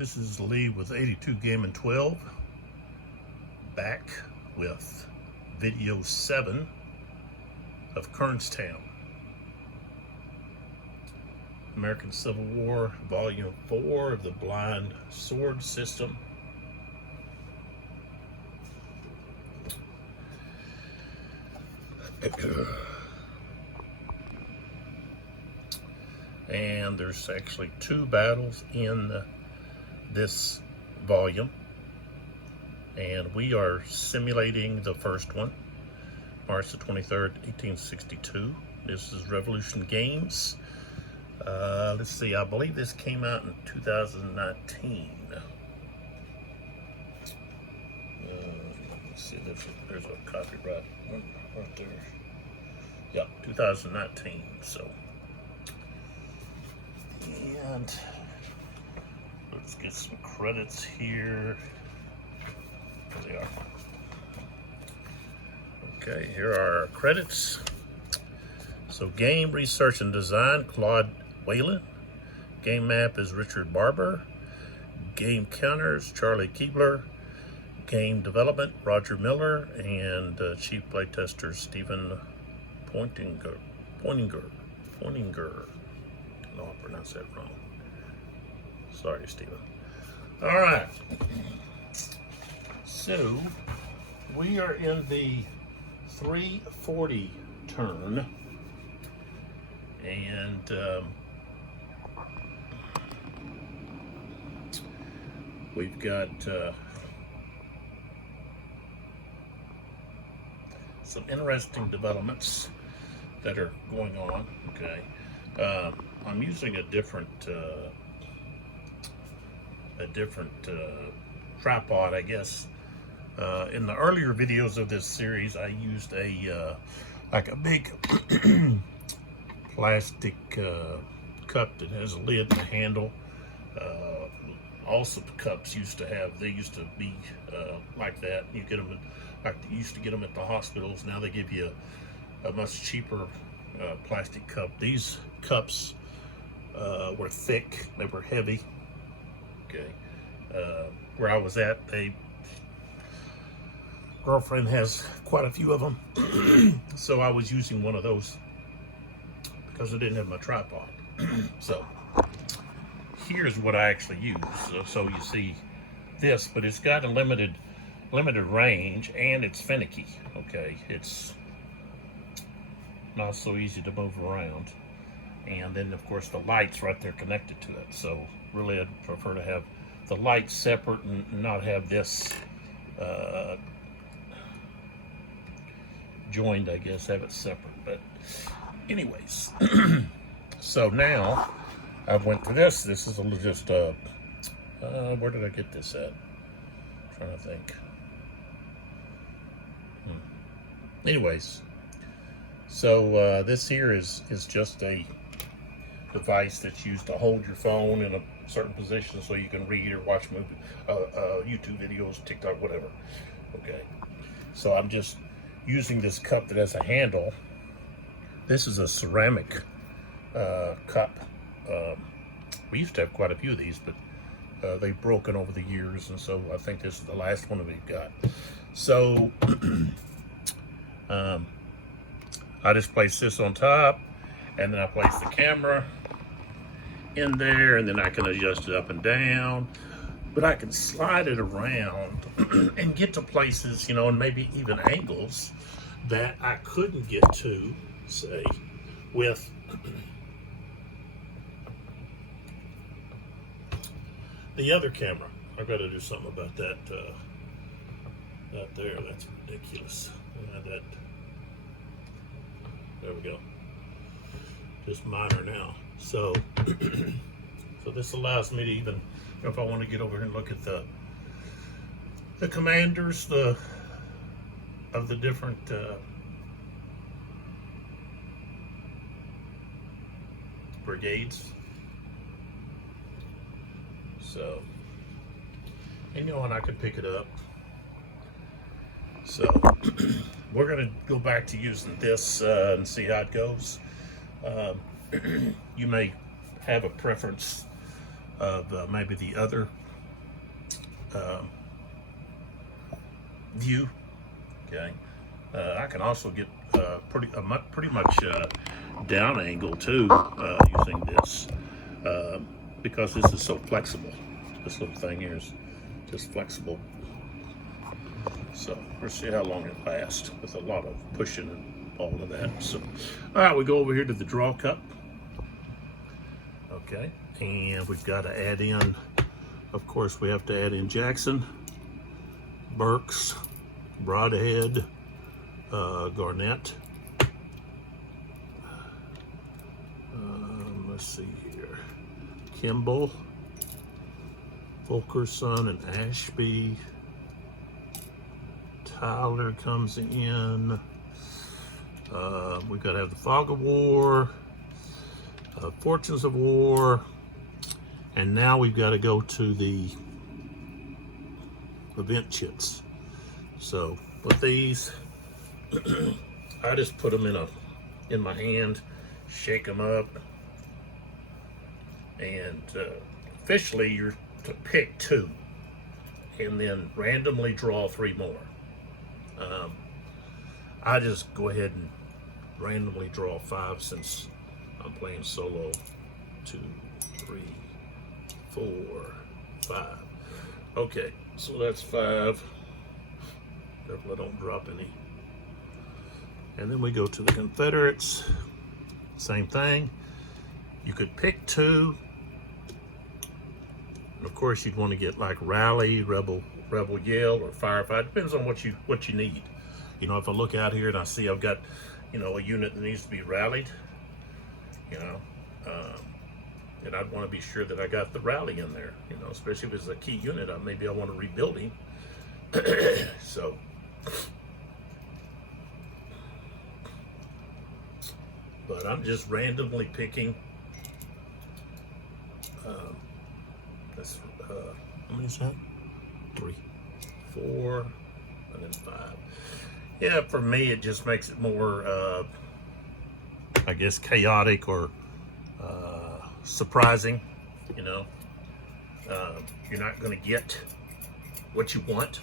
This is Lee with 82 Game and 12, back with video 7 of Kernstown, American Civil War, Volume 4 of the Blind Sword System. And there's actually 2 battles in this volume, and we are simulating the first one, March the 23rd, 1862. This is Revolution Games. Let's see, I believe this came out in 2019. Let's see, there's a copyright right there. Yeah, 2019, so. And let's get some credits here. There they are. Okay, here are our credits. So game research and design, Claude, Whalen. Game map is Richard Barber. Game counters, Charlie Kimball. Game development, Roger Miller. And chief playtester, Stephen Pointinger. No, I pronounced that wrong. Sorry, Stephen. All right. So we are in the 340 turn, and we've got some interesting developments that are going on. Okay. I'm using a different tripod, I guess. In the earlier videos of this series, I used a like a big plastic cup that has a lid and a handle. Also, cups used to be like that. You get them you used to get them at the hospitals. Now they give you a much cheaper plastic cup. These cups were thick, they were heavy. Okay, where I was at, girlfriend has quite a few of them, so I was using one of those because I didn't have my tripod. So here's what I actually use. So you see this, but it's got a limited range, and it's finicky. Okay, it's not so easy to move around, and then of course the light's right there connected to it. So really, I'd prefer to have the lights separate and not have this joined, I guess, have it separate. But anyways, so now I went for this. This is just where did I get this at? I'm trying to think. Anyways, so this here is just a device that's used to hold your phone in a certain position so you can read or watch YouTube videos, TikTok, whatever. Okay, so I'm just using this cup that has a handle. This is a ceramic cup. We used to have quite a few of these, but they've broken over the years, and so I think this is the last one that we've got. So I just place this on top, and then I place the camera in there, and then I can adjust it up and down, but I can slide it around and get to places, you know, and maybe even angles that I couldn't get to, say, with the other camera. I've got to do something about that. That there, that's ridiculous. There we go. Just minor now. So, so this allows me to even, if I want to get over here and look at the commanders of the different brigades. So, and you know, and I could pick it up. So we're gonna go back to using this and see how it goes. You may have a preference of maybe the other view. Okay, I can also get pretty much down angle too using this because this is so flexible. This little thing here is just flexible. So we'll see how long it lasts with a lot of pushing and all of that. So, all right, we go over here to the draw cup. Okay, and we've got to add in, of course, we have to add in Jackson, Burks, Broadhead, Garnett. Let's see here, Kimball, Fulkerson, and Ashby. Tyler comes in. We've got to have the Fog of War, Fortunes of War, and now we've got to go to the event chits. So with these, I just put them in my hand, shake them up, and officially you're to pick 2, and then randomly draw 3 more. I just go ahead and randomly draw 5 since I'm playing solo. 2, 3, 4, 5. Okay, so that's 5. Careful I don't drop any. And then we go to the Confederates. Same thing. You could pick 2. And of course you'd want to get like Rally, Rebel Yell, or Firefight. Depends on what you need. You know, if I look out here and I see I've got, you know, a unit that needs to be rallied, you know, and I'd want to be sure that I got the rally in there, you know, especially if it's a key unit. Maybe I want to rebuild him. So, but I'm just randomly picking. How many is that? 3, 4, and then 5. Yeah, for me, it just makes it more, I guess, chaotic or surprising. You know, you're not going to get what you want.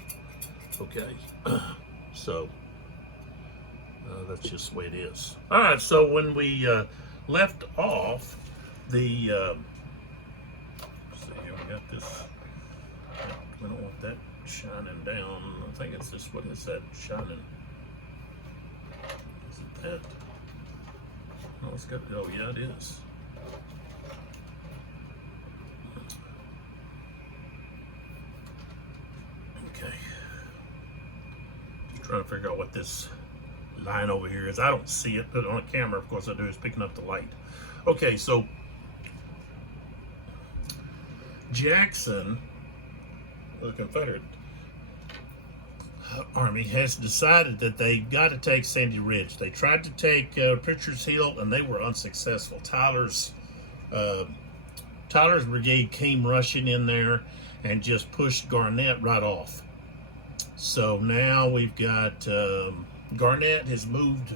Okay, so that's just the way it is. All right, so when we left off, the let's see here, we got this. We don't want that shining down. I think it's this. What is that shining? Is it that? Oh, it's got. Oh, yeah, it is. Okay. Just trying to figure out what this line over here is. I don't see it, but on a camera, of course, I do. It's picking up the light. Okay, so Jackson, the Confederate Army, has decided that they got to take Sandy Ridge. They tried to take Pritchard's Hill, and they were unsuccessful. Tyler's brigade came rushing in there and just pushed Garnett right off. So now we've got Garnett has moved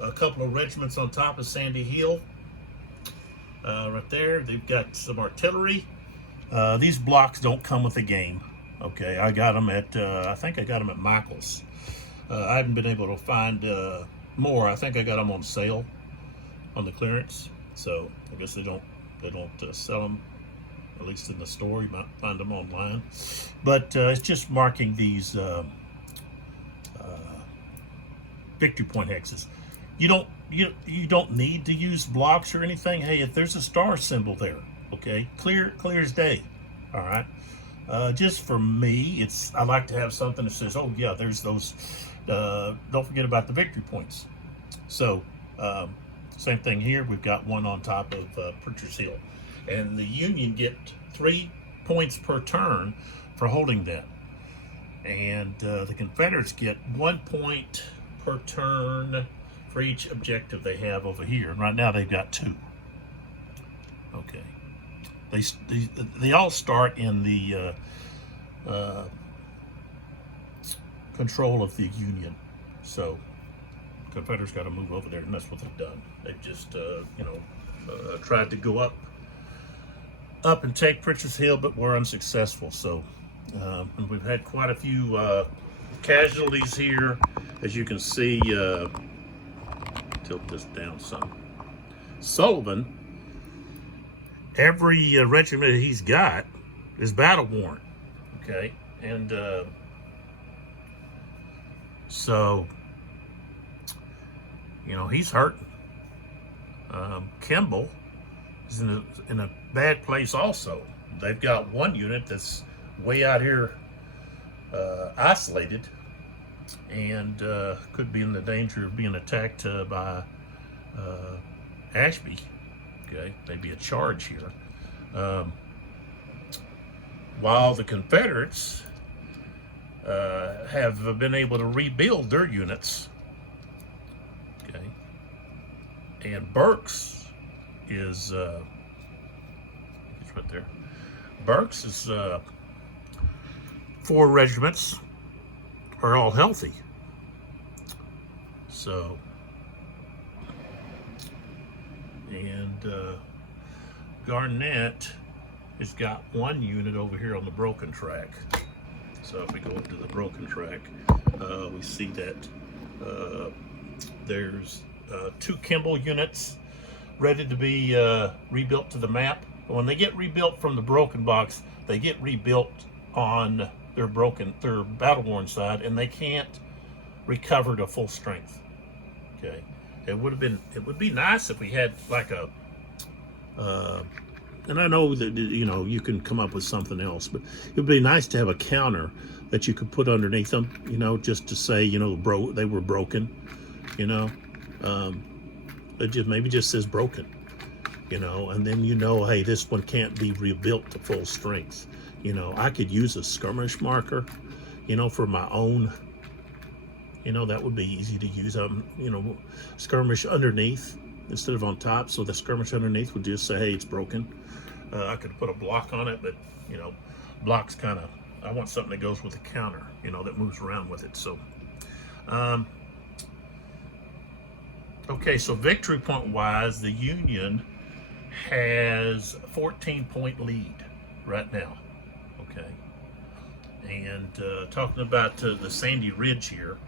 a couple of regiments on top of Sandy Hill. Right there, they've got some artillery. These blocks don't come with the game. Okay, I got them at, I think I got them at Michael's. I haven't been able to find more. I think I got them on sale on the clearance. So I guess they don't sell them, at least in the store. You might find them online. But it's just marking these victory point hexes. You don't need to use blocks or anything. Hey, if there's a star symbol there, okay, clear as day. All right. Just for me, I like to have something that says, oh yeah, there's those, don't forget about the victory points. So, same thing here, we've got one on top of Pritchard's Hill. And the Union get 3 points per turn for holding that. And the Confederates get 1 point per turn for each objective they have over here. And right now they've got 2. Okay. They all start in the control of the Union. So Confederates got to move over there, and that's what they've done. They've just tried to go up up and take Pritchard's Hill, but were unsuccessful. So and we've had quite a few casualties here, as you can see. Tilt this down some. Sullivan, every regiment he's got is battle worn, okay, and so you know he's hurting. Kimball is in a bad place also. They've got one unit that's way out here isolated, and could be in the danger of being attacked by Ashby. Okay, maybe a charge here. While the Confederates have been able to rebuild their units. Okay, and Burke's is it's right there. Burke's is 4 regiments are all healthy. So, and Garnett has got 1 unit over here on the broken track. So if we go up to the broken track, we see that there's 2 Kimball units ready to be rebuilt to the map. When they get rebuilt from the broken box, they get rebuilt on their battle-worn side, and they can't recover to full strength. Okay, it would be nice if we had like a and I know that you can come up with something else, but it would be nice to have a counter that you could put underneath them, just to say they were broken, it maybe just says broken, and then hey, this one can't be rebuilt to full strength. I could use a skirmish marker, for my own. That would be easy to use. Skirmish underneath instead of on top, so the skirmish underneath would just say, hey, it's broken. I could put a block on it, but blocks kind of, I want something that goes with a counter, that moves around with it. So, okay, so victory point wise, the Union has a 14-point lead right now. Okay, and talking about the Sandy Ridge here,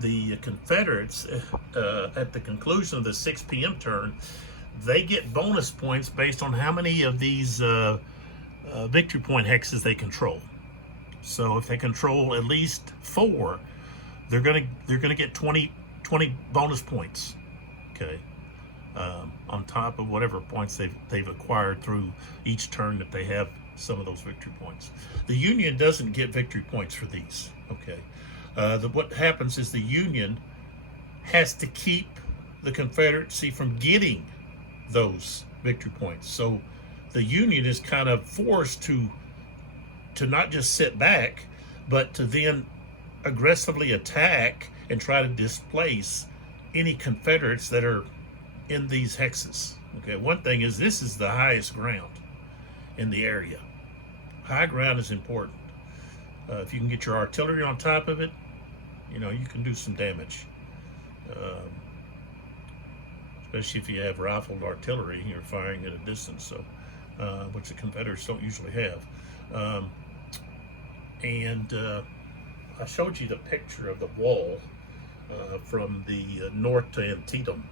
the Confederates at the conclusion of the 6 p.m. turn, they get bonus points based on how many of these victory point hexes they control. So if they control at least 4, they're gonna get 20 bonus points. Okay, on top of whatever points they've acquired through each turn that they have some of those victory points. The Union doesn't get victory points for these. Okay, what happens is the Union has to keep the Confederacy from getting those victory points. So the Union is kind of forced to not just sit back, but to then aggressively attack and try to displace any Confederates that are in these hexes. Okay, one thing is this is the highest ground in the area. High ground is important. If you can get your artillery on top of it, you can do some damage. Especially if you have rifled artillery, you're firing at a distance, so which the Confederates don't usually have. I showed you the picture of the wall from the north to Antietam.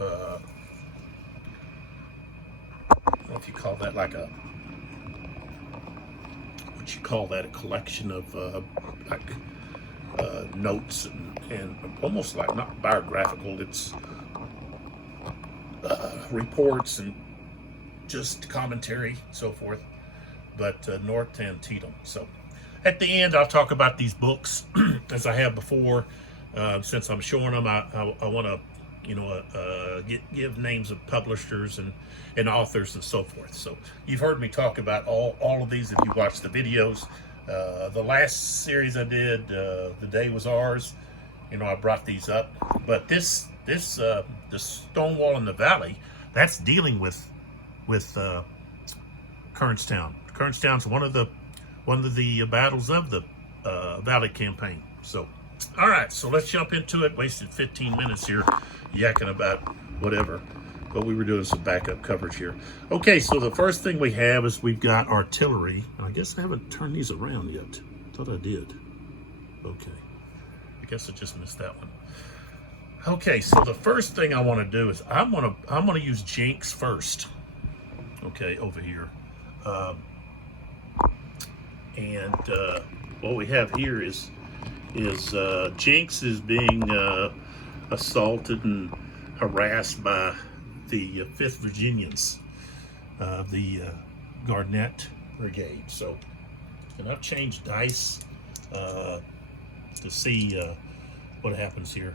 I don't know if you call that like a a collection of notes and almost like not biographical, it's reports and just commentary, so forth, but north to Antietam. So at the end, I'll talk about these books as I have before. Since I'm showing them, I want to give names of publishers and authors and so forth. So you've heard me talk about all of these if you watched the videos. The last series I did, The Day Was Ours, I brought these up. But this the Stonewall in the Valley, that's dealing with Kernstown. Kernstown's one of the battles of the Valley Campaign. So, all right, so let's jump into it. Wasted 15 minutes here yakking about whatever. but we were doing some backup coverage here. Okay, so the first thing we have is we've got artillery. I guess I haven't turned these around yet. Thought I did. Okay, I guess I just missed that one. Okay, so the first thing I want to do is I'm gonna use Jinx first. Okay, over here, and what we have here is Jinx is being assaulted and harassed by the 5th Virginians, the Garnet Brigade. So, and I've changed dice to see what happens here.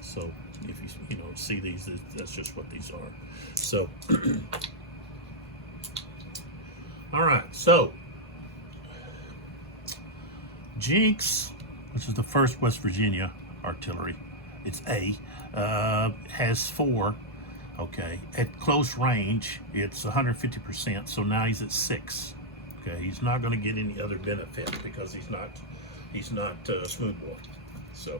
So if you see these, that's just what these are. So, all right. So Jinx, which is the 1st West Virginia artillery, it's A, has 4. Okay, at close range, it's 150%. So now he's at 6. Okay, he's not going to get any other benefit because he's not smoothbore. So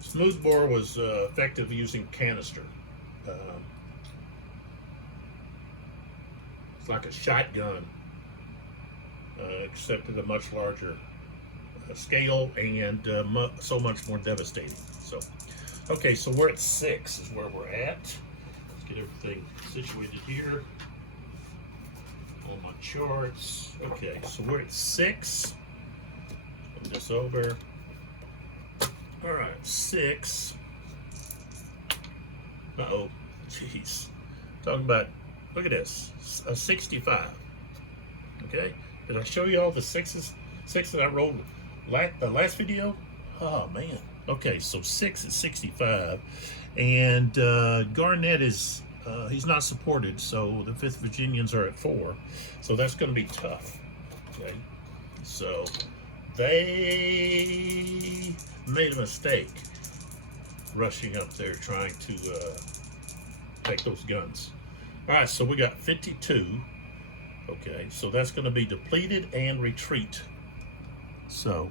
smoothbore was effective using canister. It's like a shotgun, except at a much larger scale and so much more devastating. So, okay, so we're at 6 is where we're at. Let's get everything situated here on my charts. Okay, so we're at 6. Move this over. All right, 6. Uh-oh, jeez. Talking about, look at this, a 65. Okay, did I show you all the 6s that I rolled the last video? Oh man. Okay, so 6 is 65, and Garnett is he's not supported, so the 5th Virginians are at 4, so that's going to be tough. Okay, so they made a mistake rushing up there trying to take those guns. All right, so we got 52. Okay, so that's going to be depleted and retreat. So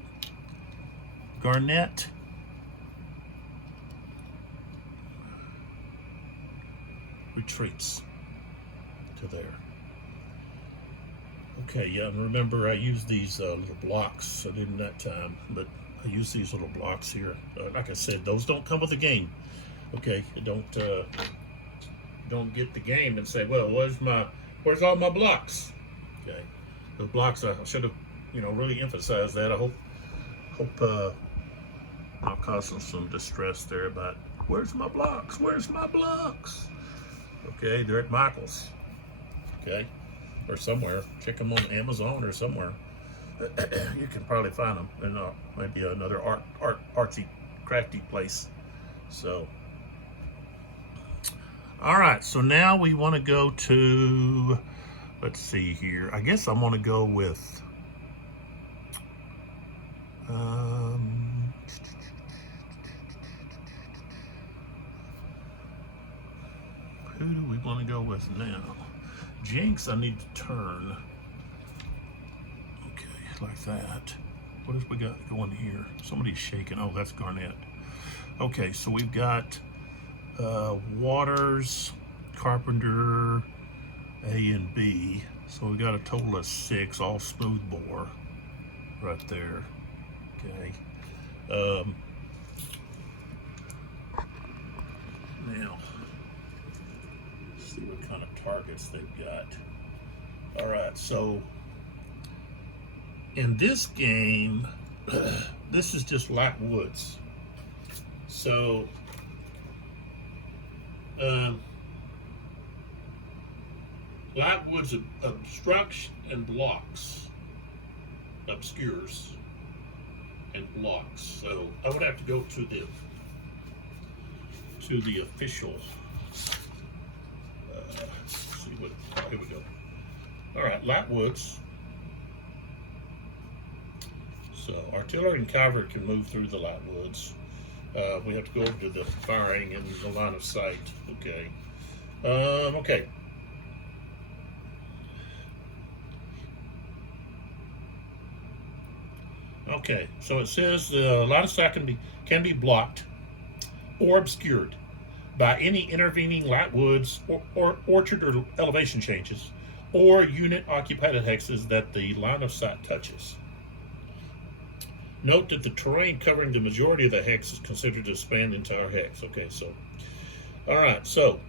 Garnett retreats to there. Okay, yeah, and remember I used these little blocks. I didn't that time, but I use these little blocks here. Like I said, those don't come with the game. Okay, don't get the game and say, well, where's all my blocks? Okay, the blocks, I should have, really emphasized that. I hope I'll cause some distress there about where's my blocks? Where's my blocks? Okay, they're at Michael's. Okay, or somewhere. Check them on Amazon or somewhere. You can probably find them in maybe another artsy, crafty place. So, all right. So now we want to go to. Let's see here. I guess I want to go with. Who do we want to go with now? Jinx, I need to turn. Okay, like that. What else we got going here? Somebody's shaking. Oh, that's Garnett. Okay, so we've got Waters, Carpenter, A and B. So we got a total of 6, all smooth bore right there. Okay. Now, let's see what kind of targets they've got. All right, so in this game, this is just light woods. So, light woods obstructs and blocks, obscures and blocks. So I would have to go to the official. See what? Here we go. All right, light woods. So artillery and cavalry can move through the light woods. We have to go over to the firing and the line of sight. Okay. Okay. Okay. So it says line of sight can be blocked or obscured. by any intervening light woods or orchard or elevation changes, or unit occupied at hexes that the line of sight touches. Note that the terrain covering the majority of the hex is considered to span the entire hex. Okay, so, all right, so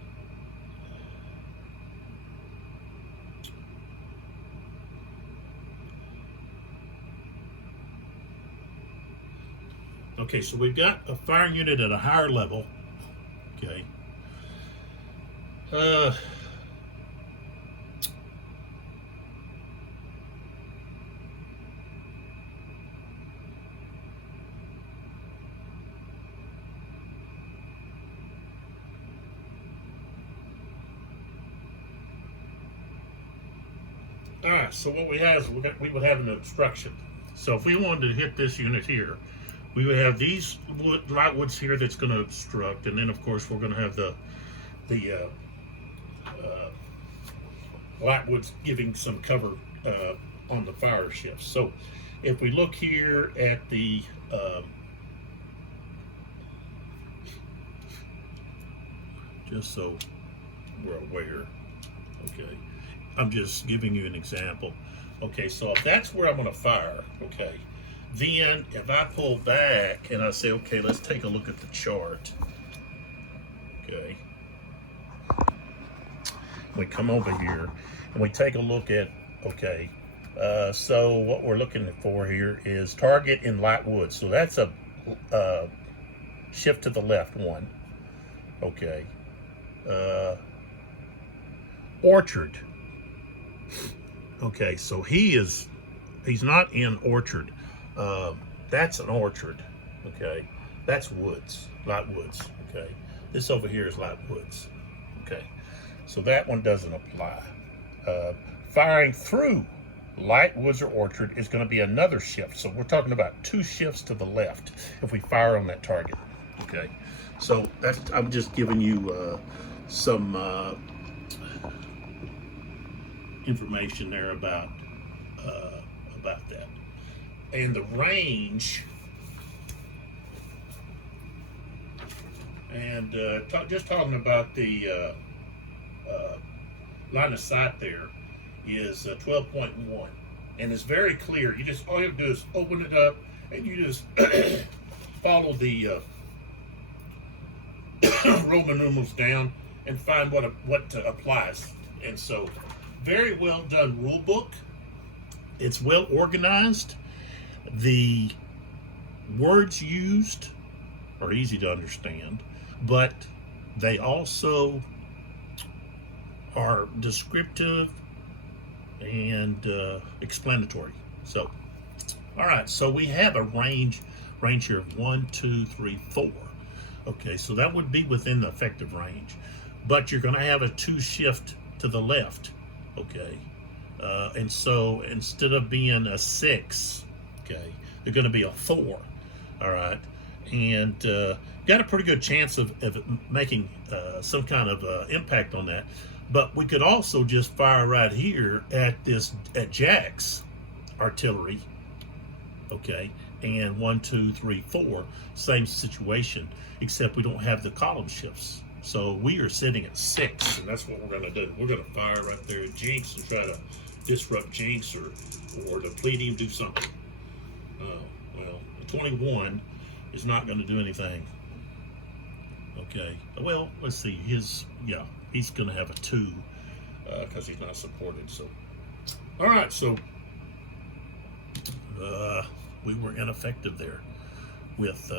okay, so we've got a firing unit at a higher level. Okay. All right, so what we have is we would have an obstruction. So if we wanted to hit this unit here, we would have these light woods here that's going to obstruct, and then of course we're going to have the light woods giving some cover on the fire shifts. So if we look here at the just so we're aware, okay, I'm just giving you an example. Okay, so if that's where I'm going to fire, okay, then if I pull back and I say, okay, let's take a look at the chart. Okay, we come over here and we take a look at, okay, so what we're looking for here is target in light wood. So that's a shift to the left one. Okay, orchard. Okay, so he's not in orchard. That's an orchard. Okay, that's woods, light woods. Okay, this over here is light woods. Okay, so that one doesn't apply. Firing through light woods or orchard is going to be another shift. So we're talking about 2 shifts to the left if we fire on that target. Okay, so that's, I'm just giving you some information there about that. And the range, and just talking about the line of sight there is 12.1, and it's very clear. You just, all you have to do is open it up and you just follow the Roman numerals down and find what applies. And so, very well done rule book. It's well organized. The words used are easy to understand, but they also are descriptive and explanatory. So, all right, so we have a range here of 1, 2, 3, 4. Okay, so that would be within the effective range, but you're going to have a 2 shift to the left. Okay, and so instead of being a 6, okay, they're going to be a 4. All right, and got a pretty good chance of making some kind of impact on that. But we could also just fire right here at Jack's artillery. Okay, and 1, 2, 3, 4, same situation, except we don't have the column shifts. So we are sitting at 6, and that's what we're going to do. We're going to fire right there at Jinx and try to disrupt Jinx or deplete him, do something. Well, the 21 is not going to do anything. Okay, well, let's see. He's going to have a 2 because he's not supported. So, all right, so we were ineffective there with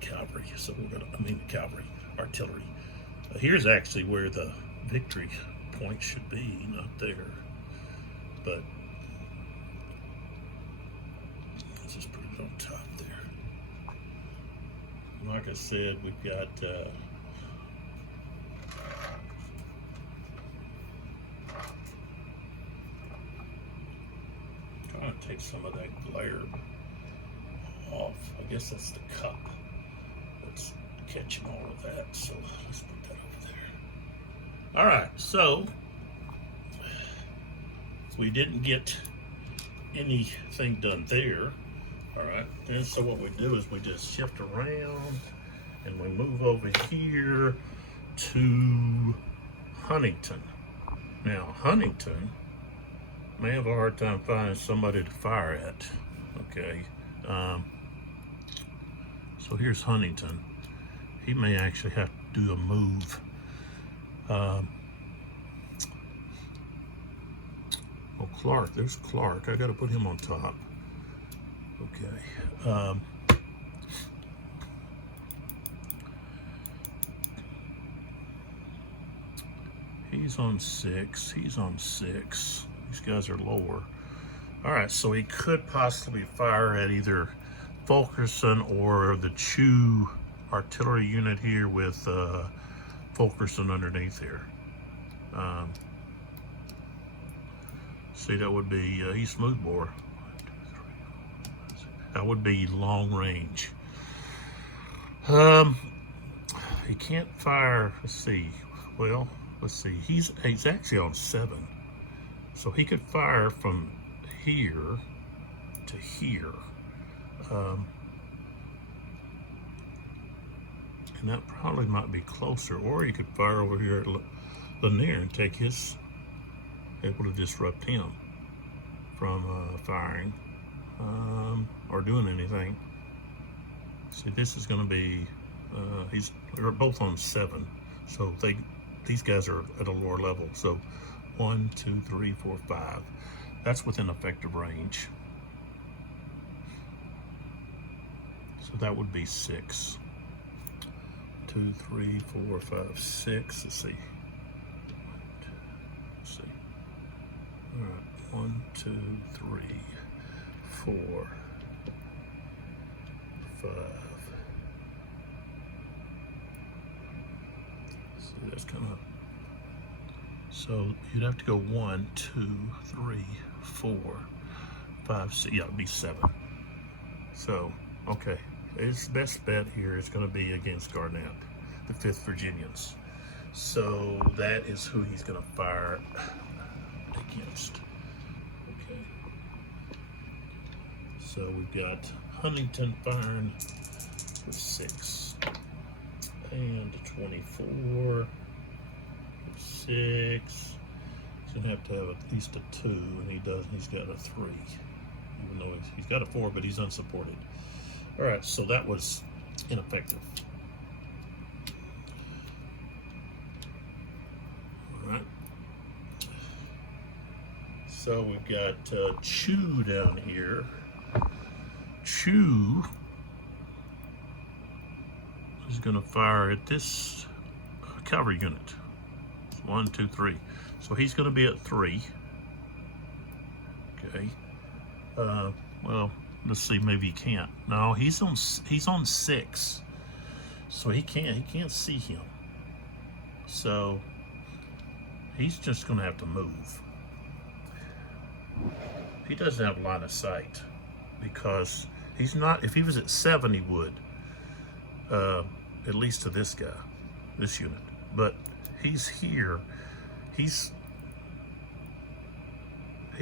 cavalry. So we're going to, cavalry, artillery. Here's actually where the victory point should be, not there. But let's just put it on top there. Like I said, we've got trying to take some of that glare off. I guess that's the cup that's catching all of that. So let's put that over there. All right, so we didn't get anything done there. All right, and so what we do is we just shift around And we move over here to Huntington. Now, Huntington may have a hard time finding somebody to fire at. Okay. So here's Huntington. He may actually have to do a move. Well, Clark, there's Clark. I got to put him on top. Okay. He's on 6. He's on 6. These guys are lower. All right, so he could possibly fire at either Fulkerson or the Chew artillery unit here with Fulkerson underneath here. See, that would be East Smoothbore. That would be long range. He can't fire. Let's see. Well, let's see. He's actually on 7, so he could fire from here to here. And that probably might be closer, or he could fire over here at Lanier and take his, able to disrupt him from firing or doing anything. See, this is going to be, they're both on 7, so these guys are at a lower level. So 1, 2, 3, 4, 5. That's within effective range. So that would be 6. 2, 3, 4, 5, 6. Let's see. Let's see. All right. 1, 2, 3, 4, 5. See, that's kind of. So you'd have to go 1, 2, 3, 4, 5, 6. Yeah, it'd be 7. So, okay. His best bet here is going to be against Garnett, the 5th Virginians. So that is who he's going to fire against. Okay. So we've got Huntington firing with 6 and 24. 6. He's going to have at least a 2, and he does. He's got a 3, even though he's got a 4, but he's unsupported. All right, so that was ineffective. All right. So we've got Chew down here. Chew is going to fire at this cavalry unit. 1, 2, 3. So he's going to be at 3. Okay. Well, let's see. Maybe he can't. No, he's on 6. So he can't see him. So he's just going to have to move. He doesn't have line of sight because he's not. If he was at 7, he would. At least to this guy, this unit. But he's here. He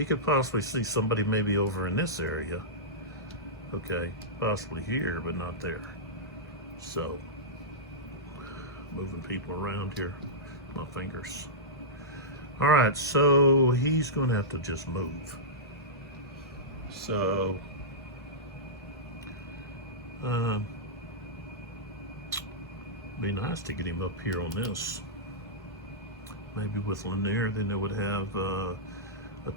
could possibly see somebody maybe over in this area. Okay, possibly here, but not there. So, moving people around here, my fingers. All right, so he's going to have to just move. So, be nice to get him up here on this. Maybe with Lanier, then they would have a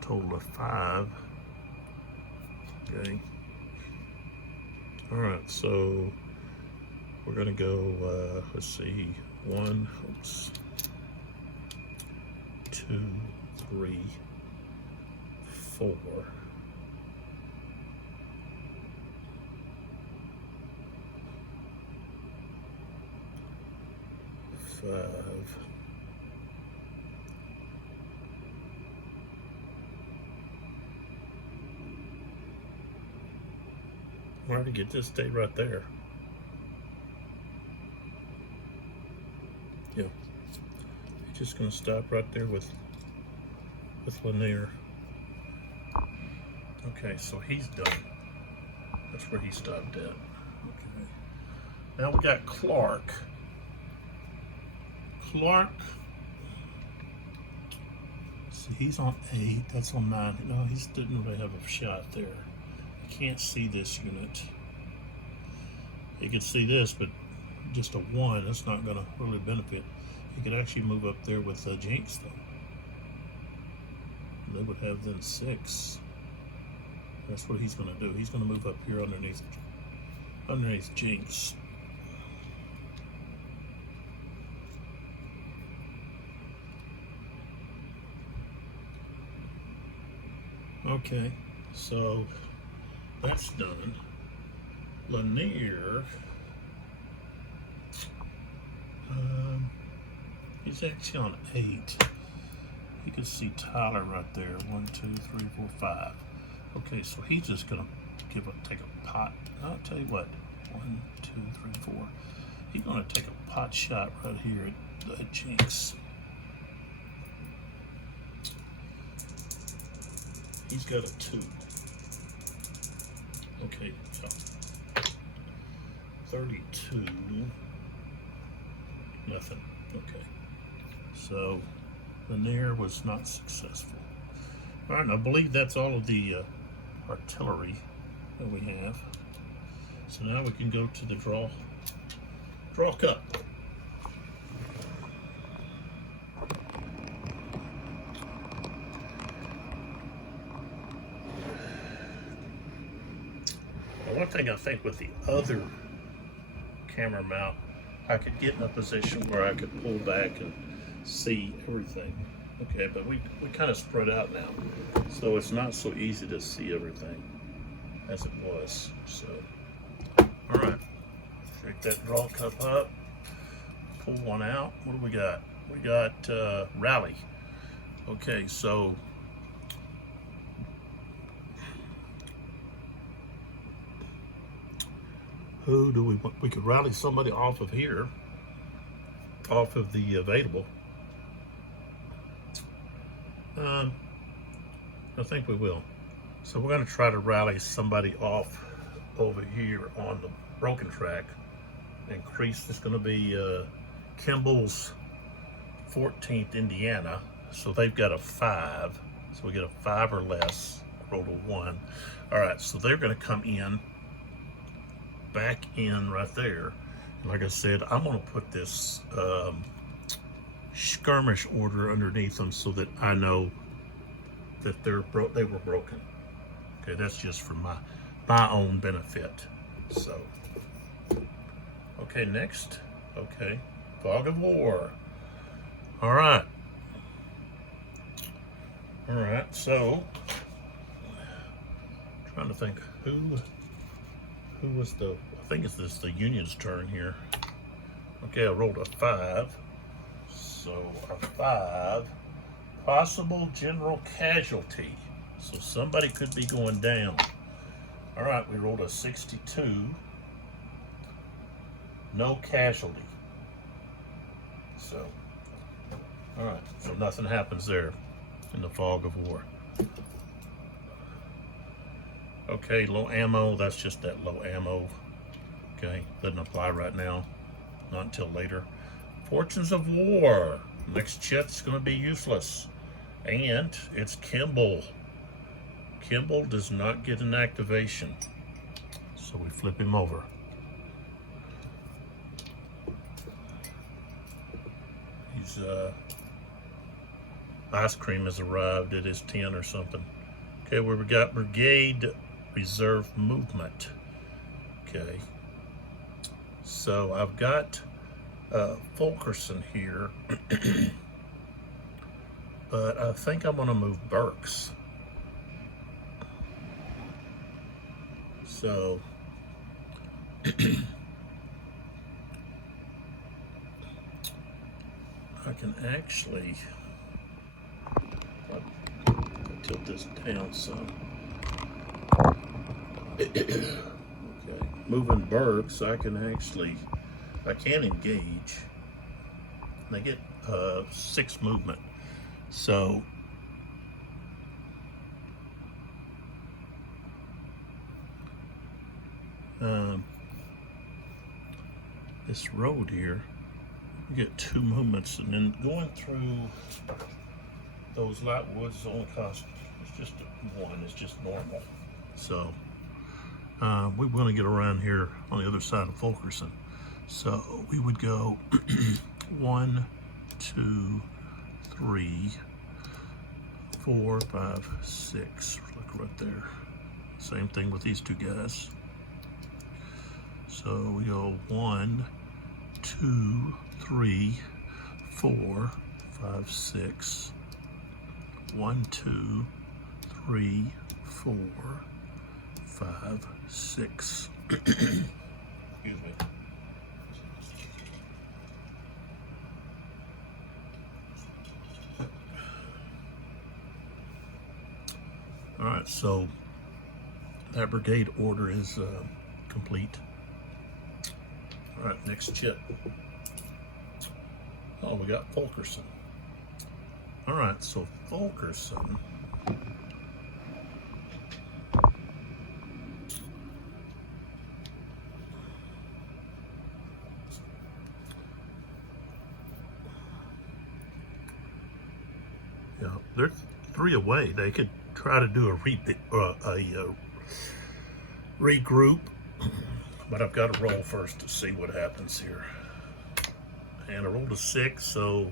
total of 5. Okay. All right, so we're gonna go, let's see, 1, 2, 3, 4. 5. Where to get this stay right there? Yeah, he's just gonna stop right there with Lanier. Okay, so he's done. That's where he stopped at. Okay, Now we got Clark. Clark, see, he's on 8, that's on 9. No, he didn't really have a shot there. I can't see this unit. You can see this, but just a 1, that's not going to really benefit. You could actually move up there with Jinx, though. They would have then 6. That's what he's going to do. He's going to move up here underneath Jinx. Okay, so that's done. Lanier, he's actually on 8. You can see Tyler right there. 1, 2, 3, 4, 5. Okay, so he's just gonna take a pot. I'll tell you what. 1, 2, 3, 4. He's gonna take a pot shot right here at Jinx. He's got a 2. Okay, so 32. Nothing. Okay. So Lanier was not successful. All right, I believe that's all of the artillery that we have. So now we can go to the draw cup. One thing I think with the other camera mount, I could get in a position where I could pull back and see everything. Okay, but we kind of spread out now, so it's not so easy to see everything as it was. So, all right, shake that draw cup up, pull one out. What do we got? We got Rally. Okay, so who do we want? We could rally somebody off of here, off of the available. I think we will. So we're going to try to rally somebody off over here on the broken track. Increase is going to be Kimball's 14th Indiana. So they've got a 5. So we get a 5 or less. Roll a 1. All right, so they're going to come in, back in right there. And like I said, I'm going to put this skirmish order underneath them so that I know that they were broken. Okay, that's just for my own benefit. So, okay, next. Okay, Fog of War. All right. All right, so trying to think who was the, I think it's the Union's turn here. Okay, I rolled a 5. So a 5, possible general casualty. So somebody could be going down. All right, we rolled a 62. No casualty. So, all right, so nothing happens there in the Fog of War. Okay, low ammo, that's just that low ammo. Okay, doesn't apply right now, not until later. Fortunes of War, next jet's gonna be useless. And it's Kimball. Kimball does not get an activation. So we flip him over. He's, ice cream has arrived at his 10 or something. Okay, we got Brigade Reserve Movement. Okay. So I've got Fulkerson here. But I think I'm gonna move Burks. So I can actually tilt this down some. Okay, moving Burks, I can engage. They get 6 movement. So this road here, you get 2 movements, and then going through those light woods only costs, it's just one, it's just normal. So we want to get around here on the other side of Fulkerson. So we would go 1, 2, 3, 4, 5, 6. Look right there. Same thing with these 2 guys. So we go 1, 2, 3, 4, 5, 6. 1, 2, 3, 4, 5, 6. Excuse me. All right, so that brigade order is complete. All right, next chip. Oh, we got Fulkerson. All right, so Fulkerson. Yeah, they're 3 away. They could try to do a regroup, but I've got to roll first to see what happens here. And I rolled a 6, so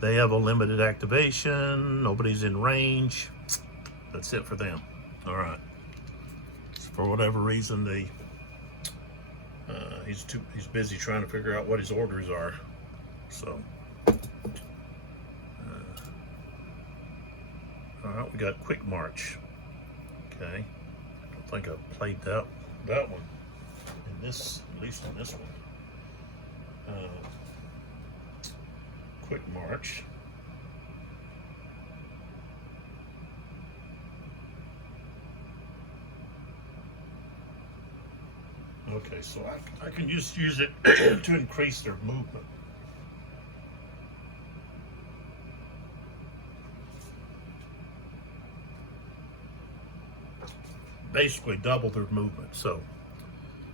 they have a limited activation. Nobody's in range. That's it for them. All right. So for whatever reason, he's busy trying to figure out what his orders are. So. All right, we got quick march. Okay, I don't think I've played that one in this, at least in this one. Quick march. Okay, so I can just use it to increase their movement. Basically double their movement, so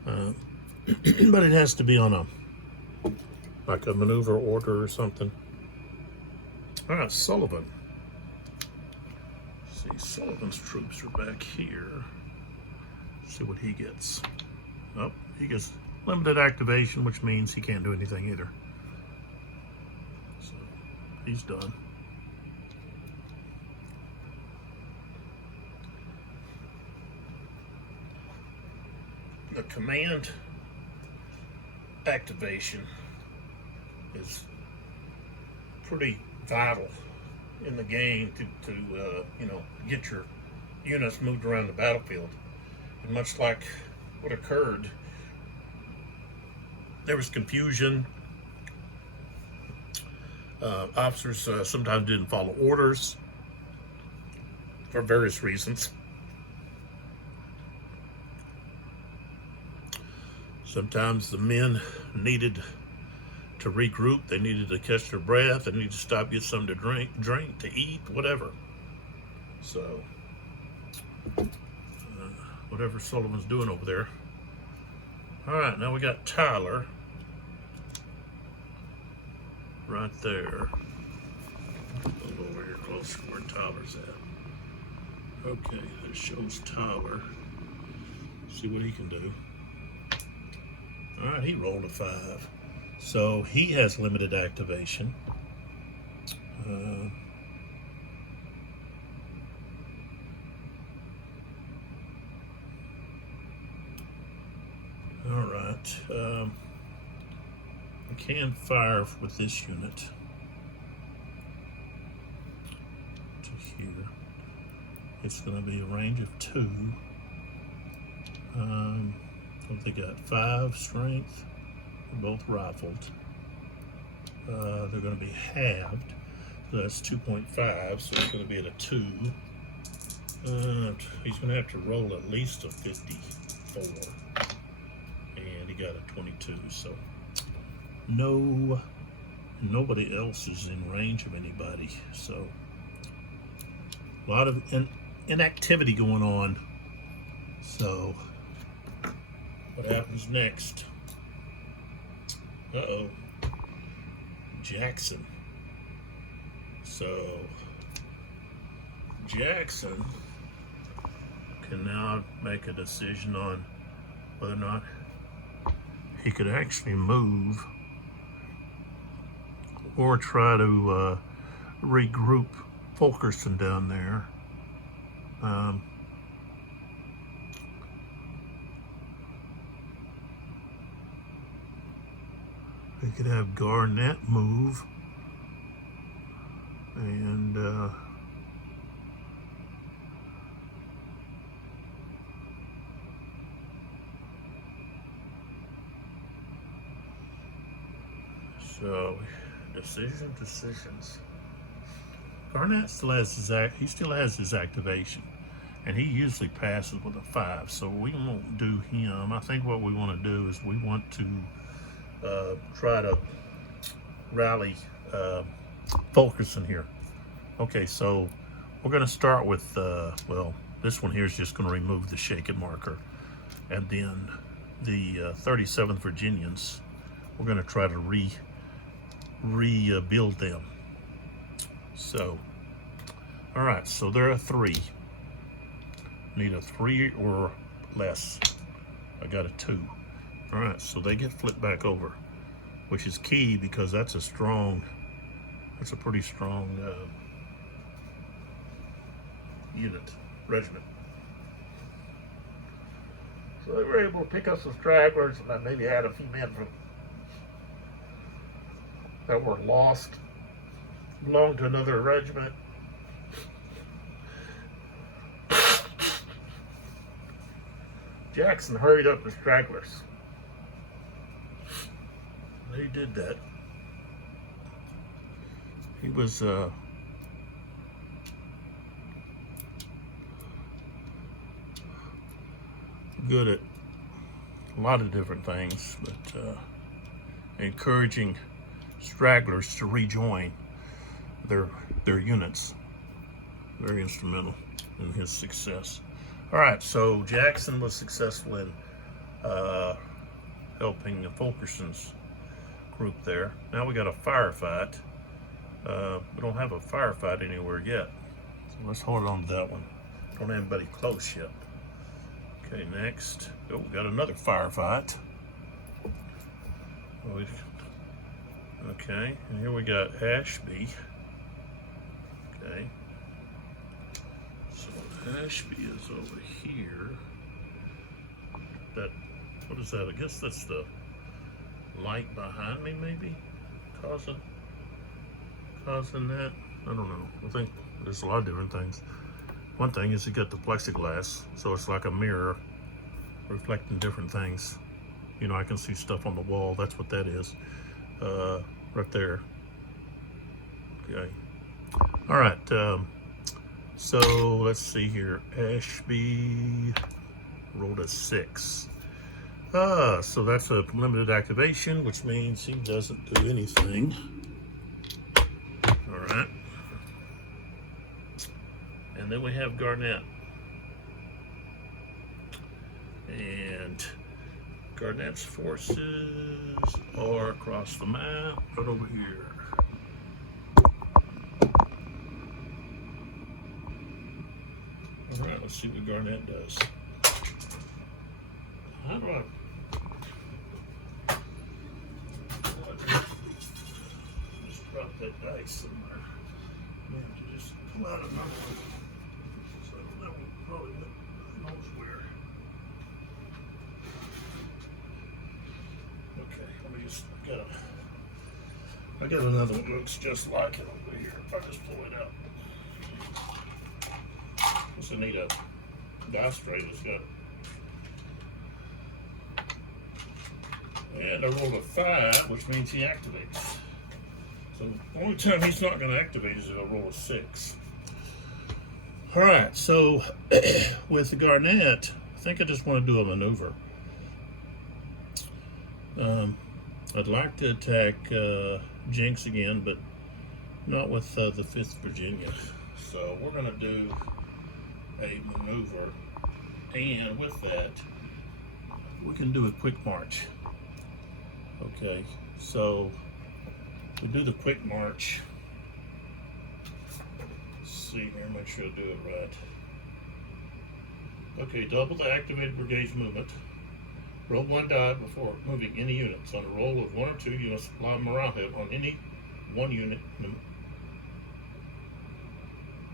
but it has to be on like a maneuver order or something. All right, Sullivan. Let's see, Sullivan's troops are back here. Let's see what he gets. Oh, he gets limited activation, which means he can't do anything either. So he's done. The command activation is pretty vital in the game to you know, get your units moved around the battlefield. And much like what occurred, there was confusion. Officers sometimes didn't follow orders for various reasons. Sometimes the men needed to regroup. They needed to catch their breath. They needed to stop, get something to drink, to eat, whatever. So, whatever Sullivan's doing over there. All right, now we got Tyler right there. Go over here closer where Tyler's at. Okay, that shows Tyler. See what he can do. All right, he rolled a 5. So he has limited activation. All right. I can fire with this unit to here. It's going to be a range of 2. They got 5 strength. They're both rifled. They're going to be halved. So that's 2.5. So it's going to be at a 2. He's going to have to roll at least a 54. And he got a 22. So nobody else is in range of anybody. So a lot of inactivity going on. So what happens next? Uh-oh. Jackson. So Jackson can now make a decision on whether or not he could actually move or try to regroup Fulkerson down there. We could have Garnett move, and so decisions. Garnett still has his activation, and he usually passes with a 5, so we won't do him. I think what we want to do is we want to try to rally Fulkerson here. Okay, so we're going to start with, well, this one here is just going to remove the shaken marker, and then the 37th Virginians, we're going to try to rebuild them. So, all right, so there are 3. Need a 3 or less. I got a 2. All right, so they get flipped back over, which is key because that's a pretty strong regiment. So they were able to pick up some stragglers, and then maybe had a few men that were lost, belonged to another regiment. Jackson hurried up the stragglers. He did that. He was good at a lot of different things, but encouraging stragglers to rejoin their units. Very instrumental in his success. All right, so Jackson was successful in helping Fulkerson's group there. Now we got a firefight. We don't have a firefight anywhere yet, so let's hold on to that one. Don't have anybody close yet. Okay, next. Oh, we got another firefight. Okay, and here we got Ashby. Okay. So Ashby is over here. What is that? I guess that's the light behind me, maybe? Causing that? I don't know. I think there's a lot of different things. One thing is you got the plexiglass, so it's like a mirror reflecting different things. You know, I can see stuff on the wall. That's what that is. Right there. Okay. All right. So let's see here. Ashby rolled a 6. So that's a limited activation, which means he doesn't do anything. All right. And then we have Garnett. And Garnett's forces are across the map, right over here. All right, let's see what Garnett does. How do I... Just drop that dice somewhere. I have to just pull out another one. So that one probably knows where. Okay, let me just, I got another one that looks just like it over here. I'll just pull it out. I need a dice tray that's got, and I rolled a 5, which means he activates. So the only time he's not going to activate is if I roll a 6. All right, so with Garnett, I think I just want to do a maneuver. I'd like to attack Jinx again, but not with the 5th Virginia. So we're going to do a maneuver, and with that we can do a quick march. Okay, So we do the quick march. Let's see here, make sure I do it right. Okay, double the activated brigade's movement. Roll one die before moving any units. On a roll of 1 or 2, you must apply morale hit on any one unit.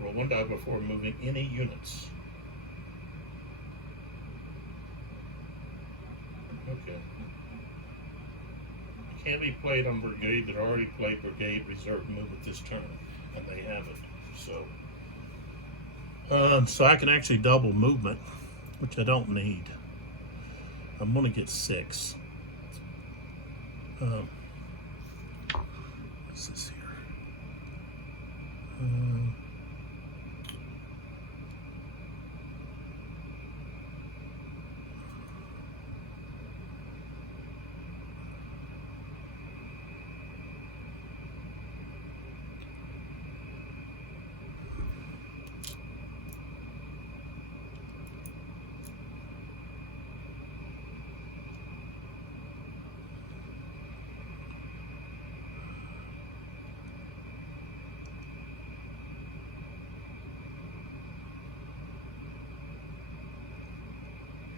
Roll one die before moving any units. Okay. Can't be played on brigade that already played brigade reserve movement this turn, and they haven't. So I can actually double movement, which I don't need. I'm gonna get 6. What's this here?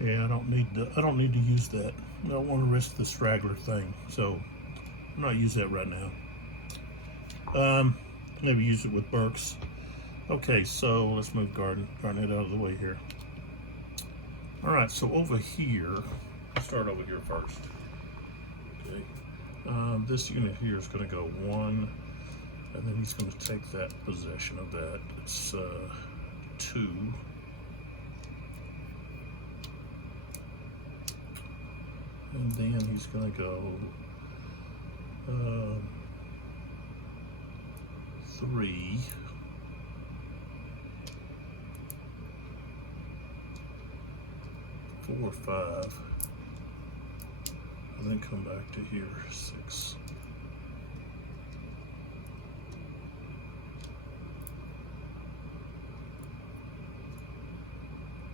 Yeah, I don't need to use that. I don't want to risk the straggler thing, so I'm not using that right now. Maybe use it with Burks. Okay, so let's move Garnet out of the way here. All right, so over here, let's start over here first. Okay, this unit here is going to go 1, and then he's going to take that possession of that. It's 2. And then he's going to go 3. 4, 5. And then come back to here, 6.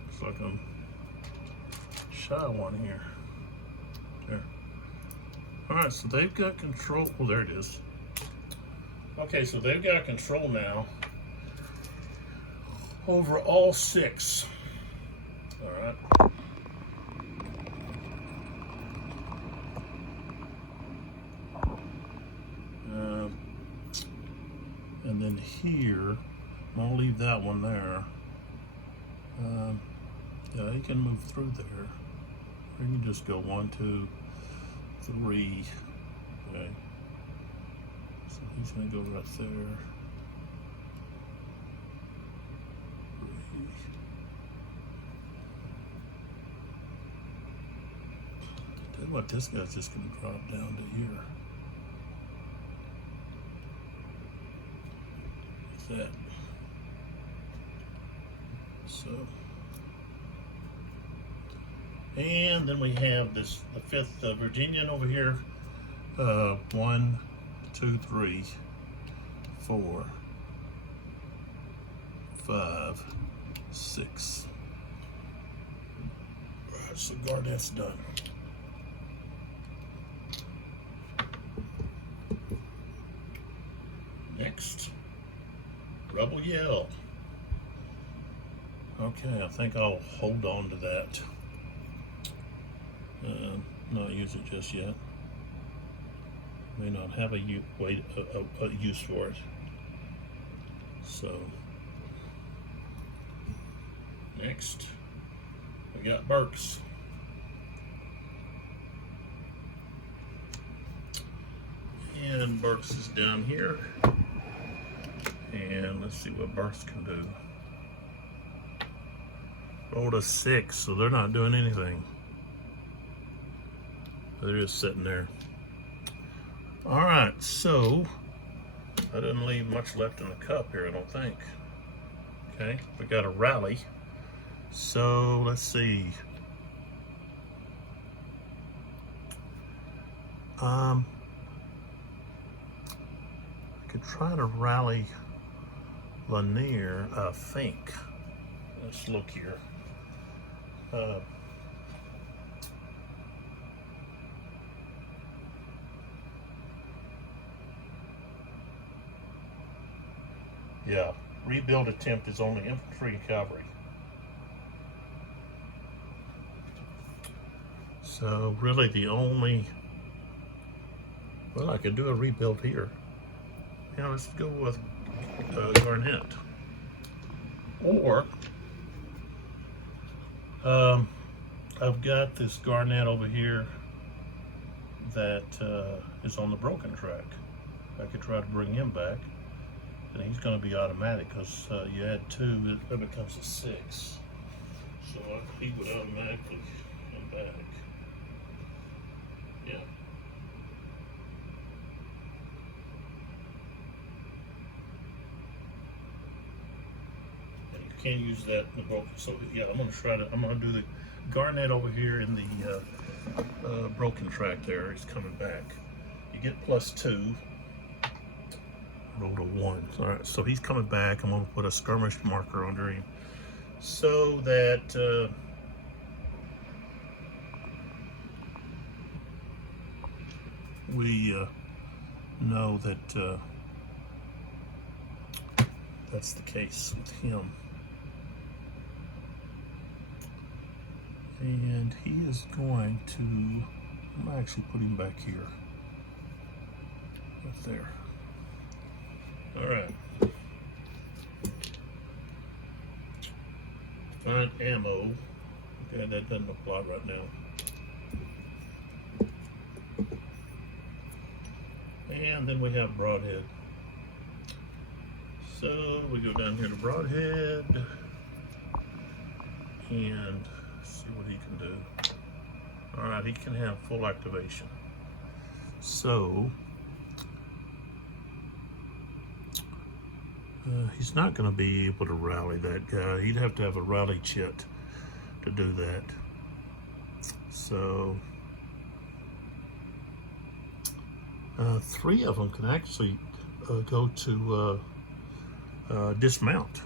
Looks like I'm shy one here. There. Alright, so they've got control. Oh, there it is. Okay, so they've got control now over all 6. Alright. And then here, I'm going to leave that one there. Yeah, he can move through there. Or you can just go 1, 2, 3. Okay. So he's going to go right there. 3. Tell you what, this guy's just going to drop down to here. Like that. So. And then we have the 5th Virginian over here. 1, 2, 3, 4, 5, 6. Alright, so Garnett's done. Next, Rebel Yell. Okay, I think I'll hold on to that. Not use it just yet. May not have a use for it. So next, we got Burks. And Burks is down here. And let's see what Burks can do. Rolled a 6, so they're not doing anything. They're just sitting there. All right, so I didn't leave much left in the cup here, I don't think. Okay, we got a rally. So let's see. I could try to rally Lanier, I think. Let's look here. Yeah, rebuild attempt is only infantry and cavalry. So really the only, well, I could do a rebuild here. Yeah, let's go with Garnett. Or I've got this Garnett over here that is on the broken track. I could try to bring him back, and he's going to be automatic because you add 2, it becomes a 6. So he would automatically come back. Yeah. And you can't use that in the broken. So yeah, I'm going to do the Garnett over here in the broken track there. He's coming back. You get +2. Rolled a 1. All right, so he's coming back. I'm going to put a skirmish marker under him so that we know that that's the case with him. And he is going to, I'm actually put him back here, right there. All right. Find ammo. Okay, that doesn't apply right now. And then we have Broadhead. So we go down here to Broadhead and see what he can do. All right, he can have full activation. So he's not going to be able to rally that guy. He'd have to have a rally chit to do that. So 3 of them can actually go to dismount.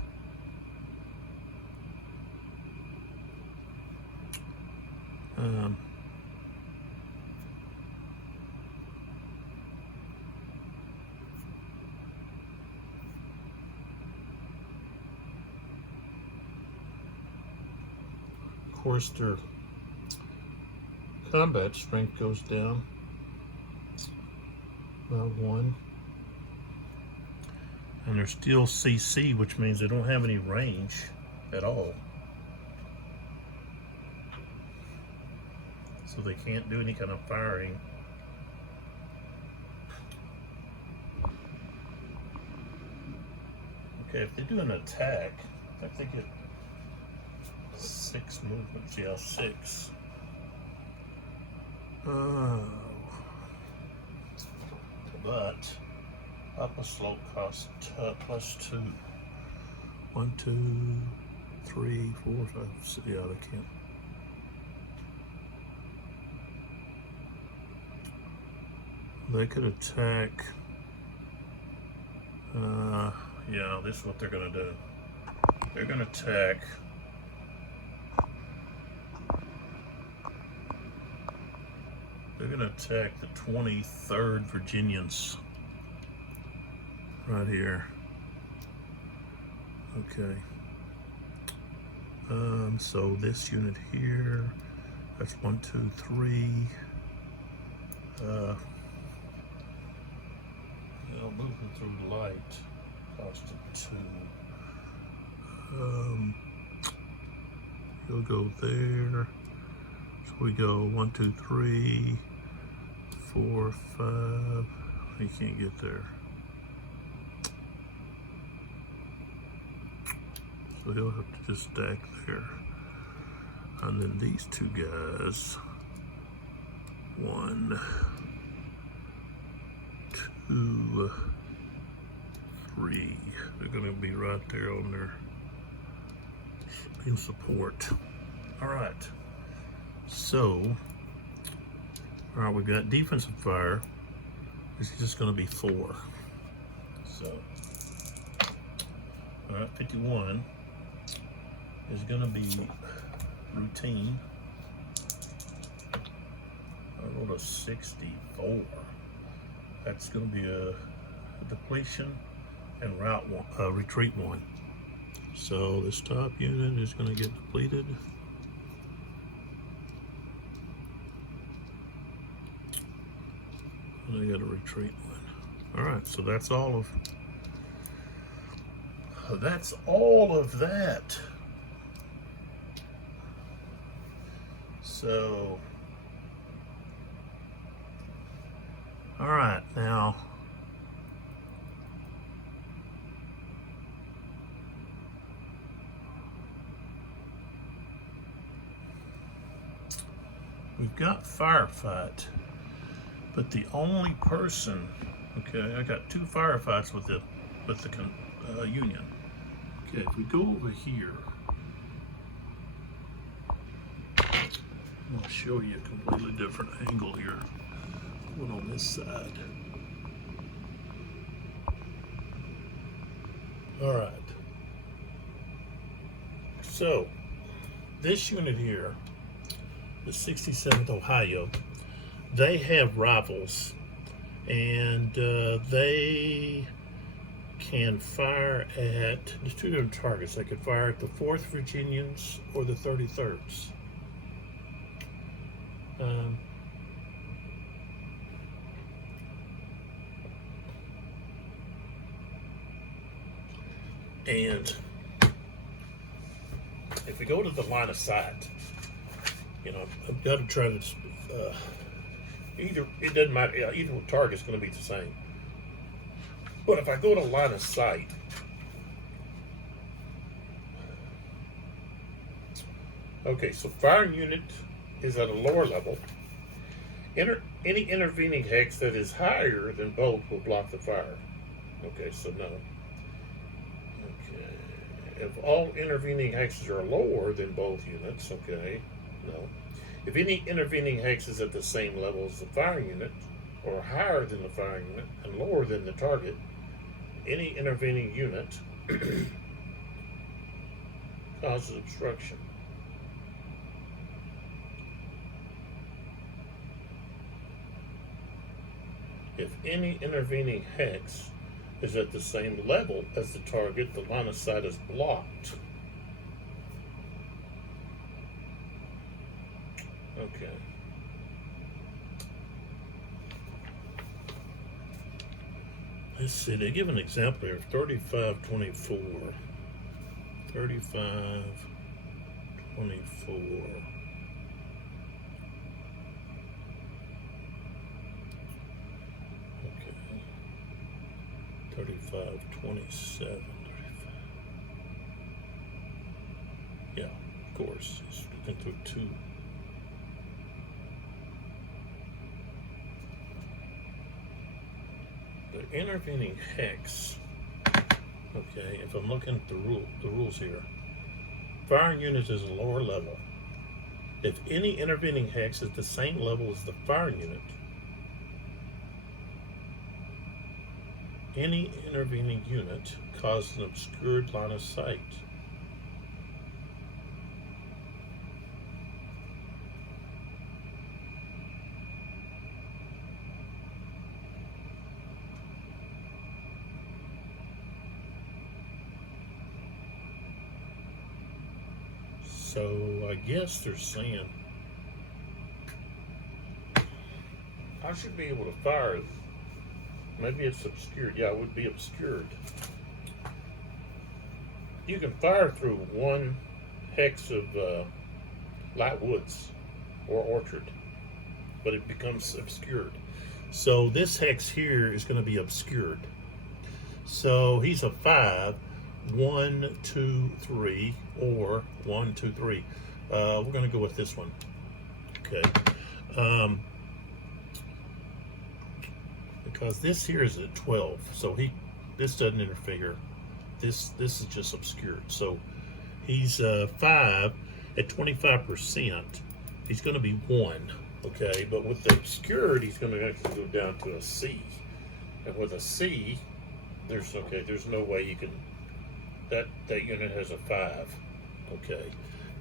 Of course, their combat strength goes down by 1. And they're still CC, which means they don't have any range at all. So they can't do any kind of firing. Okay, if they do an attack, I think they get 6 movements. Yeah, 6. But upper slope costs +2. 1, 2, 3, 4, 5, 6. Yeah, they can't. They could attack. Yeah, this is what they're gonna do. They're gonna attack. They're gonna attack the 23rd Virginians right here. Okay. So this unit here, that's 1, 2, 3. Moving through light costed 2. You'll go there. So we go 1, 2, 3, 4, 5. You can't get there. So he'll have to just stack there. And then these 2 guys. 1, 2, 3. They're going to be right there on their in support. All right. So, all right, we got defensive fire. It's just going to be 4. So, all right, 51 is going to be routine. I rolled a 64. That's going to be a depletion and retreat 1. So this top unit is going to get depleted. And I got to retreat 1. All right, so that's all of that. So, all right, now we've got Firefight, but the only person, okay, I got 2 firefights with the Union. Okay, if we go over here, I'll show you a completely different angle here. One on this side. All right. So, this unit here, the 67th Ohio, they have rifles, and they can fire at, there's 2 different targets. They could fire at the 4th Virginians or the 33rds. And if we go to the line of sight, you know, I've got to try to, it doesn't matter, either target's going to be the same. But if I go to line of sight, okay, so firing unit is at a lower level. Any intervening hex that is higher than both will block the fire. Okay, so no. Okay, if all intervening hexes are lower than both units, okay, no. If any intervening hex is at the same level as the firing unit, or higher than the firing unit, and lower than the target, any intervening unit causes obstruction. If any intervening hex is at the same level as the target, the line of sight is blocked. Okay. Let's see, they give an example here, 3524. 3524. Okay. 3527. Yeah, of course. It's looking through 2. The intervening hex, okay, if I'm looking at the rules here, firing unit is a lower level. If any intervening hex is the same level as the firing unit, any intervening unit causes an obscured line of sight. So I guess they're saying I should be able to fire. Maybe it's obscured. Yeah, it would be obscured. You can fire through 1 hex of light woods or orchard, but it becomes obscured. So this hex here is going to be obscured. So he's a 5. 1, 2, 3, or 1, 2, 3. We're going to go with this one. Okay. Because this here is at 12, so this doesn't interfere. This is just obscured. So he's 5 at 25%. He's going to be 1. Okay, but with the obscured, he's going to actually go down to a C. And with a C, there's no way you can. That unit has a 5. Okay.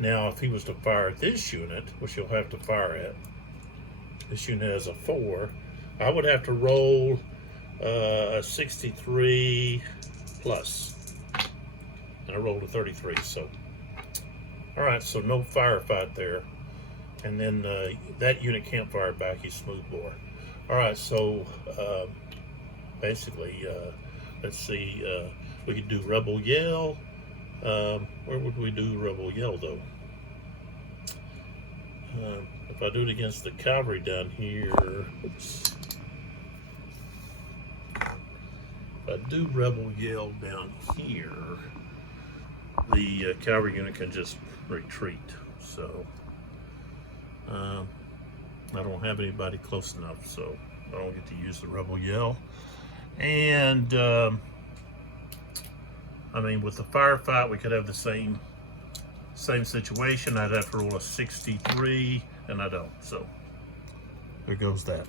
Now, if he was to fire at this unit, which he'll have to fire at, this unit has a 4. I would have to roll 63 plus. And I rolled a 33, so. All right, so no firefight there. And then that unit can't fire back, he's smoothbore. All right, so basically, let's see, we could do rebel yell. Where would we do rebel yell though? If I do it against the cavalry down here, oops. If I do rebel yell down here, the cavalry unit can just retreat. So I don't have anybody close enough, so I don't get to use the rebel yell. And I mean, with the firefight, we could have the same situation. I'd have to roll a 63, and I don't. So there goes that.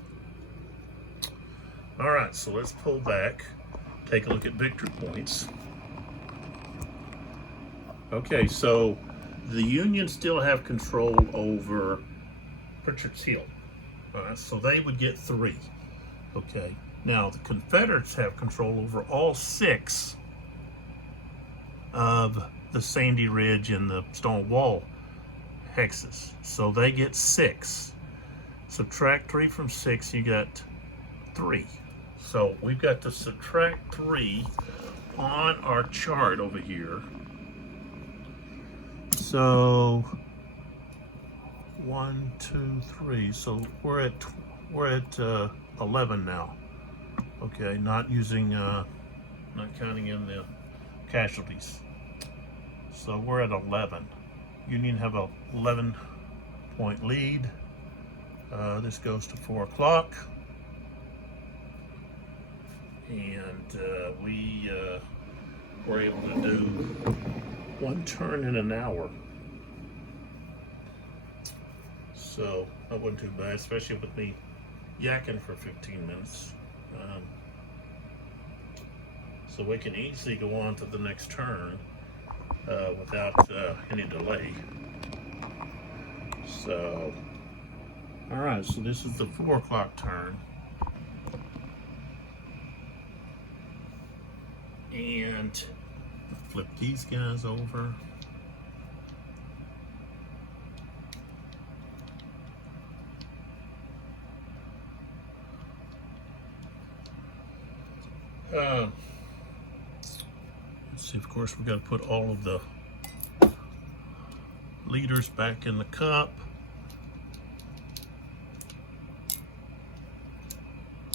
All right, so let's pull back, take a look at victory points. Okay, so the Unions still have control over Pritchard's Hill. All right, so they would get 3. Okay, now the Confederates have control over all 6 of the Sandy Ridge and the Stone Wall hexes. So they get 6. Subtract 3 from 6, you got 3. So we've got to subtract 3 on our chart over here. So 1, 2, 3. So we're at 11 now. Okay, not counting in the casualties. So we're at 11. Union have a 11-point lead. This goes to 4 o'clock. And we were able to do 1 turn in an hour. So that wasn't too bad, especially with me yakking for 15 minutes. So we can easily go on to the next turn without any delay. So, all right, so this is the 4 o'clock turn. And flip these guys over. Let's see, of course, we've got to put all of the leaders back in the cup.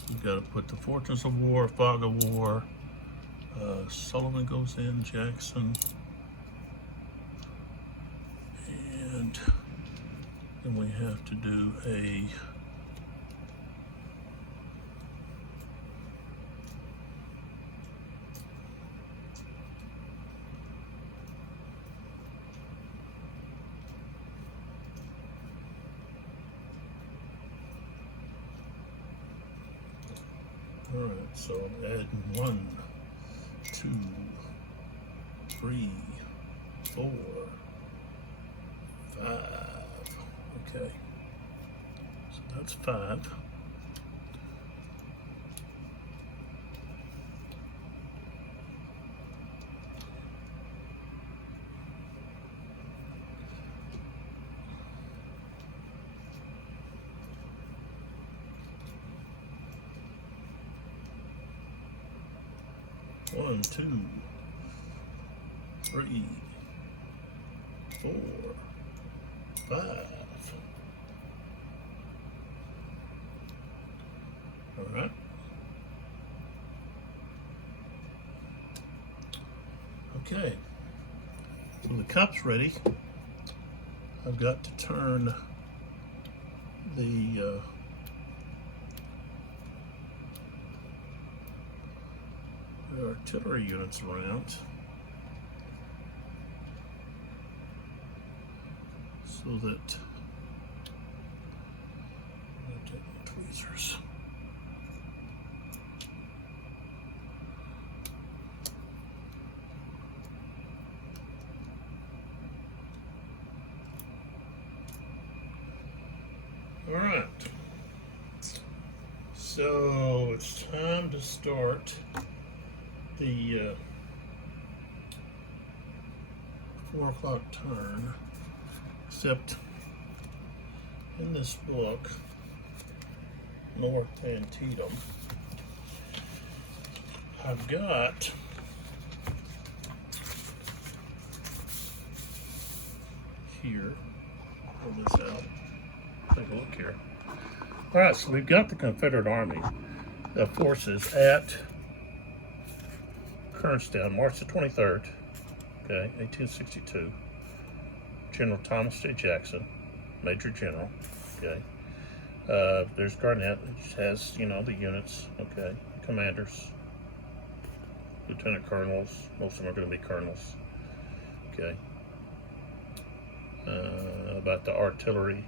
We've got to put the Fortunes of War, Fog of War. Sullivan goes in, Jackson. And then we have to do a all right, so I'm adding 1, 2, 3, 4, 5. Okay, so that's 5. One, 2, 3, 4, 5. All right. Okay. When the cup's ready, I've got to turn the artillery units around so that I'm take my tweezers. All right, so it's time to start the 4 o'clock turn, except in this book, North Antietam, I've got here, pull this out, take a look here. All right, so we've got the Confederate Army forces at Kernstown, March the 23rd, okay, 1862. General Thomas J. Jackson, Major General, okay. There's Garnett, which has, you know, the units, okay, commanders, lieutenant colonels, most of them are going to be colonels, okay. About the artillery,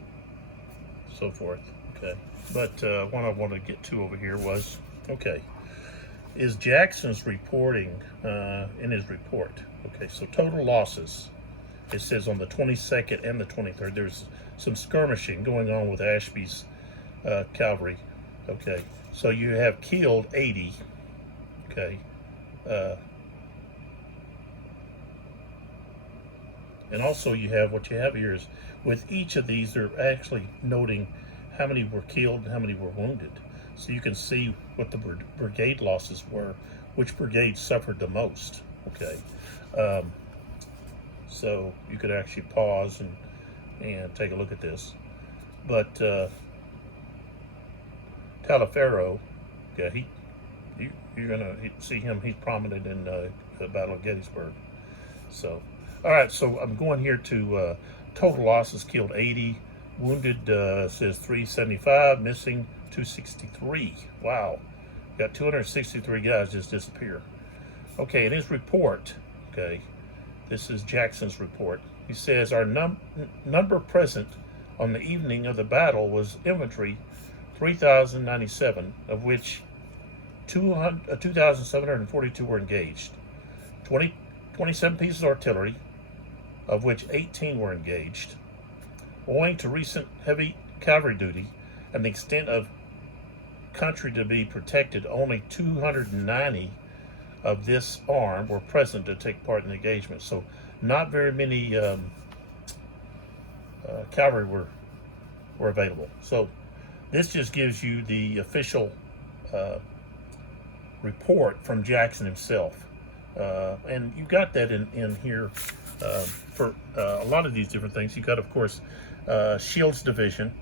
so forth, okay. But what I wanted to get to over here was, okay, is Jackson's reporting in his report, okay, so total losses, it says on the 22nd and the 23rd, there's some skirmishing going on with Ashby's cavalry, okay, so you have killed 80, okay, and also you have, what you have here is, with each of these, they're actually noting how many were killed and how many were wounded. So you can see what the brigade losses were, which brigade suffered the most, okay? So you could actually pause and take a look at this. But Taliaferro, okay, you're gonna see him, he's prominent in the Battle of Gettysburg. So, all right, so I'm going here to total losses, killed 80, wounded says 375, missing 263. Wow, got 263 guys just disappear. Okay, in his report, okay, this is Jackson's report. He says our number present on the evening of the battle was infantry 3,097, of which 2,742 were engaged. 27 pieces of artillery, of which 18 were engaged. Owing to recent heavy cavalry duty and the extent of country to be protected, only 290 of this arm were present to take part in the engagement. So not very many cavalry were available. So this just gives you the official report from Jackson himself. And you got that in here for a lot of these different things. You got, of course, Shields Division,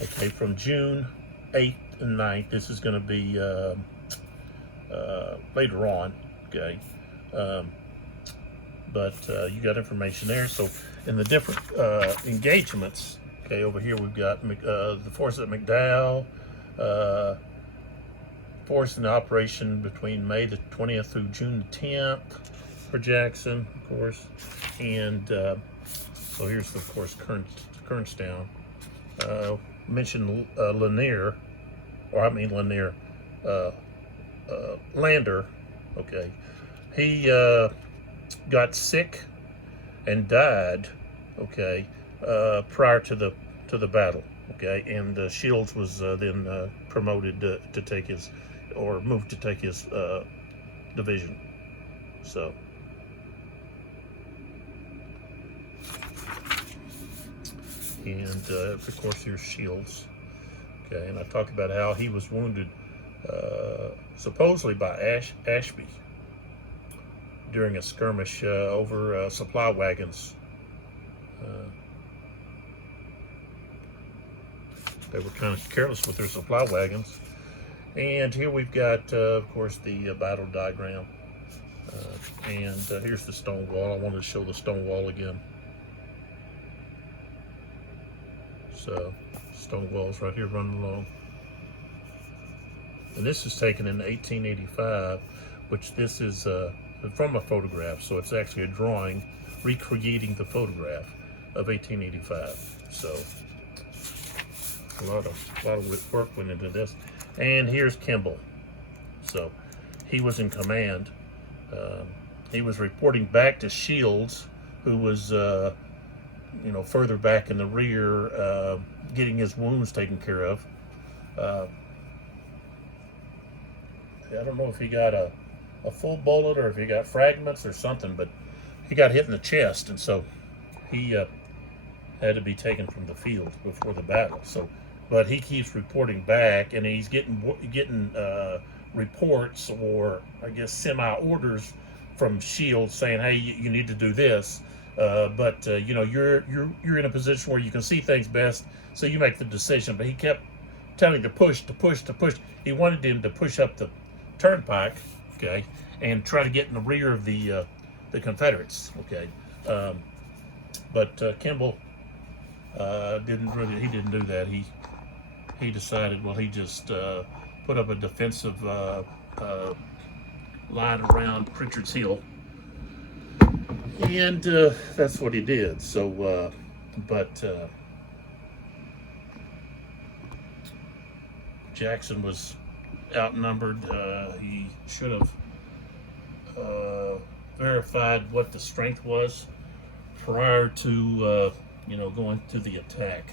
okay, from June 8th and 9th. This is going to be later on, okay. But you got information there. So in the different engagements, okay, over here we've got the forces at McDowell, force in operation between May the 20th through June the 10th for Jackson, of course. And so here's, of course, Kernstown. Mentioned Lanier, Lander, okay. He got sick and died, okay, prior to the battle, okay. And Shields was then promoted to take his, or moved to take his division. So. And of course, here's Shields. Okay, and I talked about how he was wounded supposedly by Ashby during a skirmish over supply wagons. They were kind of careless with their supply wagons. And here we've got, of course, the battle diagram. And here's the stone wall. I wanted to show the stone wall again. So, stone walls right here running along. And this is taken in 1885, which this is from a photograph, so it's actually a drawing recreating the photograph of 1885. So, a lot of work went into this. And here's Kimball. So, he was in command. He was reporting back to Shields, who was further back in the rear, getting his wounds taken care of. I don't know if he got a full bullet or if he got fragments or something, but he got hit in the chest, and so he had to be taken from the field before the battle. So, but he keeps reporting back, and he's getting reports, or I guess semi-orders from Shield saying, "Hey, you need to do this." But you know, you're in a position where you can see things best, so you make the decision. But he kept telling him to push, to push, to push. He wanted him to push up the turnpike, okay, and try to get in the rear of the Confederates, okay. But Kimball didn't do that. He decided, well, he just put up a defensive line around Pritchard's Hill, and that's what he did. So, but Jackson was outnumbered. He should have verified what the strength was prior to you know, going to the attack.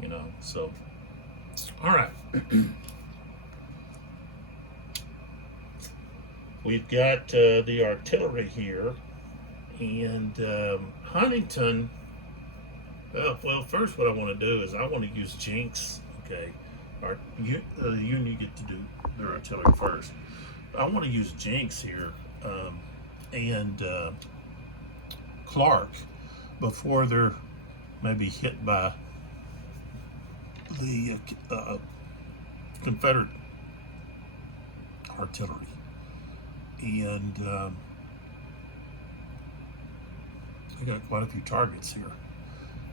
You know, so all right. We've got the artillery here, and Huntington. Well, first, what I want to do is I want to use Jinx. Okay, the Union get to do their artillery first. I want to use Jinx here and Clark before they're maybe hit by the Confederate artillery. And I got quite a few targets here.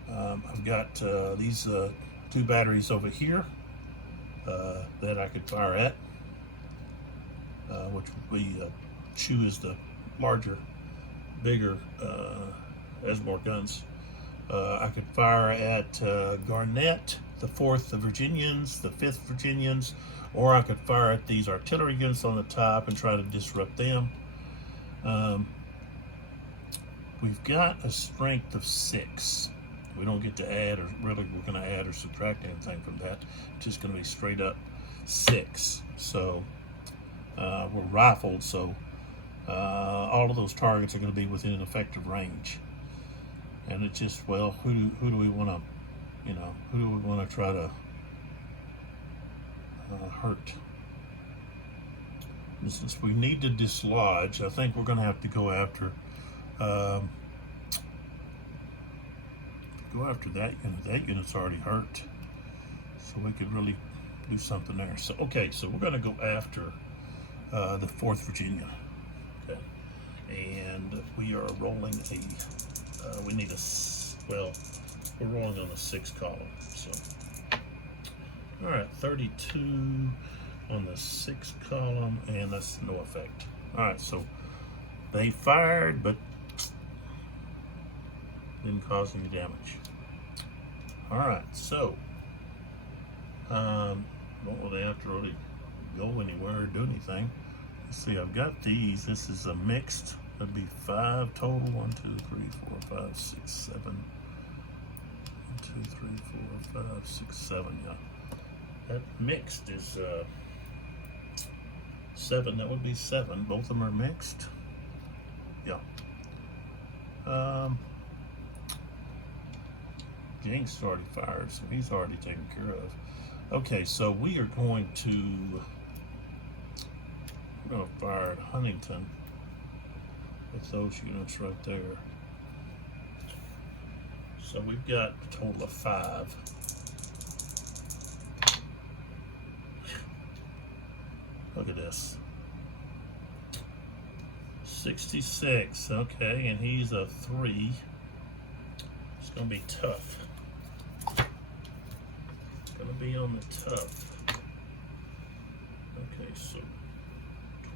I've got these two batteries over here that I could fire at, which would be Chew is the larger, bigger, has more guns. I could fire at Garnett, the 4th, the Virginians, the 5th Virginians, or I could fire at these artillery units on the top and try to disrupt them. We've got a strength of 6. We don't get to add, or really we're going to add or subtract anything from that. It's just going to be straight up 6. So we're rifled, so all of those targets are going to be within an effective range. And it's just, well, who do we want to, you know, who do we want to try to hurt? And since we need to dislodge, I think we're going to have to go after that unit. That unit's already hurt, so we could really do something there. So okay, so we're going to go after the 4th Virginia. Okay, and we are rolling a. We need a, well, we're rolling on a 6 column. So, all right, 32 on the 6 column, and that's no effect. All right, so they fired, but didn't cause any damage. All right, so don't really have to really go anywhere or do anything. Let's see, I've got these. This is a mixed. That'd be 5 total. 1, 2, 3, 4, 5, 6, 7. 1, 2, 3, 4, 5, 6, 7. Yeah, that mixed is 7. That would be 7. Both of them are mixed. Yeah. Jinx already fired, so he's already taken care of. Okay, so we are going to fire at Huntington with those units right there. So we've got a total of 5. Look at this. 66, okay, and he's a 3. It's gonna be tough. Gonna be on the tough. Okay, so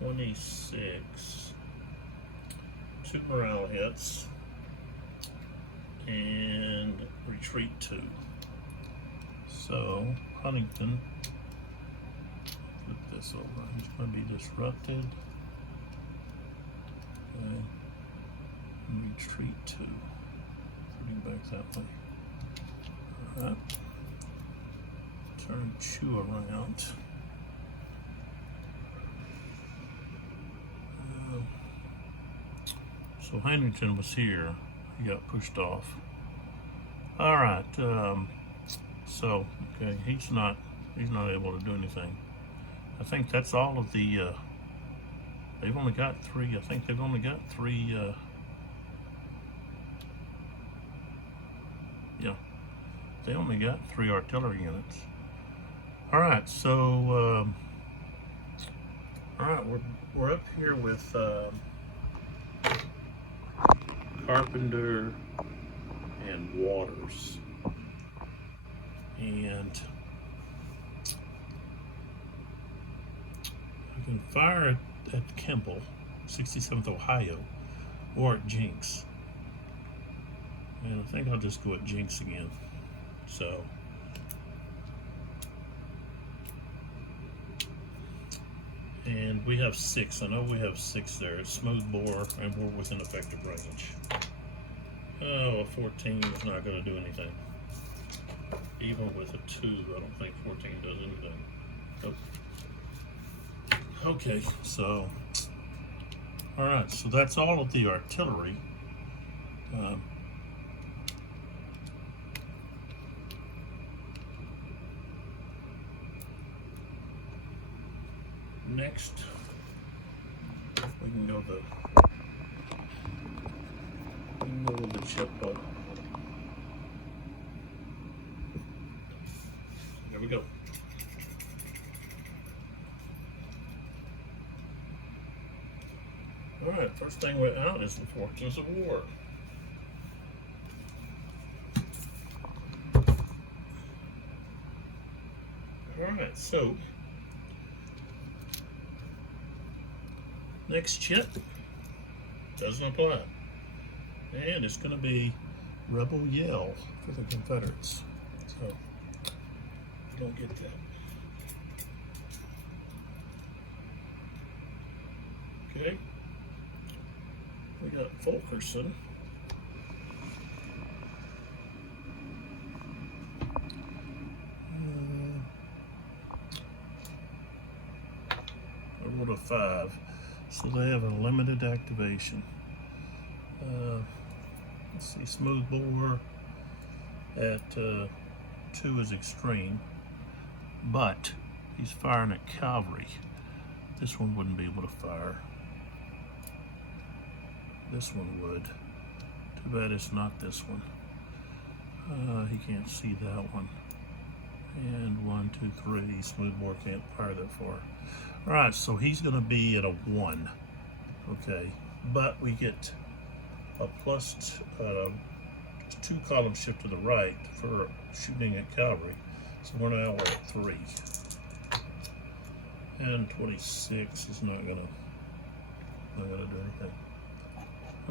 26. 2 morale hits. And retreat 2. So Huntington, flip this over. He's gonna be disrupted. And retreat 2. Putting back that way. Alright. Turn Chew around. So Huntington was here. He got pushed off. All right. So okay, he's not able to do anything. I think that's all of the. They've only got three. I think they've only got three. Yeah, they only got 3 artillery units. All right, so all right, we're up here with Carpenter and Waters, and I can fire at Kimball, 67th Ohio, or at Jinx. And I think I'll just go at Jinx again. So, and we have 6. I know we have 6 there. It's smooth bore, and we're within effective range. Oh, a 14 is not going to do anything. Even with a 2, I don't think 14 does anything. Nope. Okay, so, all right, so that's all of the artillery. Next, we can go to the chip. There we go. All right, first thing we're out is the Fortunes of War. All right, so next chip doesn't apply, and it's going to be Rebel Yell for the Confederates. So I don't get that. Okay, we got Fulkerson. I rolled a 5. So they have a limited activation. Let's see, smooth bore at 2 is extreme, but he's firing at cavalry. This one wouldn't be able to fire. This one would. Too bad it's not this one. He can't see that one. And 1, 2, 3, smooth bore can't fire that far. All right, so he's going to be at a 1, okay, but we get a plus 2 column shift to the right for shooting at cavalry, so we're now at 3, and 26 is not gonna do anything.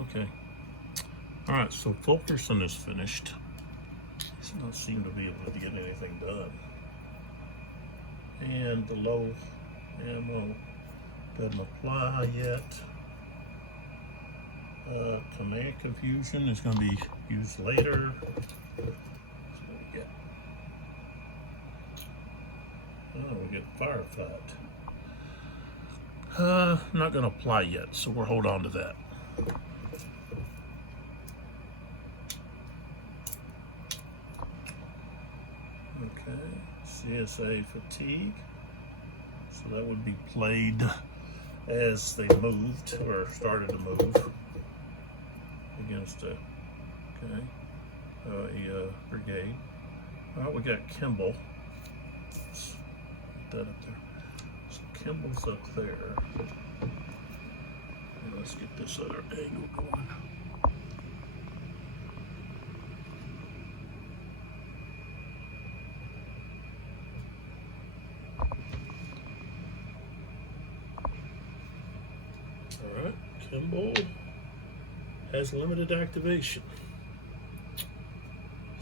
Okay, all right, so Fulkerson is finished. Does not seem to be able to get anything done, and the low ammo doesn't apply yet. Command confusion is going to be used later. We get Firefight. Not going to apply yet, so we'll hold on to that. Okay, CSA fatigue. So that would be played as they moved or started to move against a brigade. All right, we got Kimball. Let's put that up there. So Kimball's up there. And let's get this other angle going. Alright, Kimball has limited activation.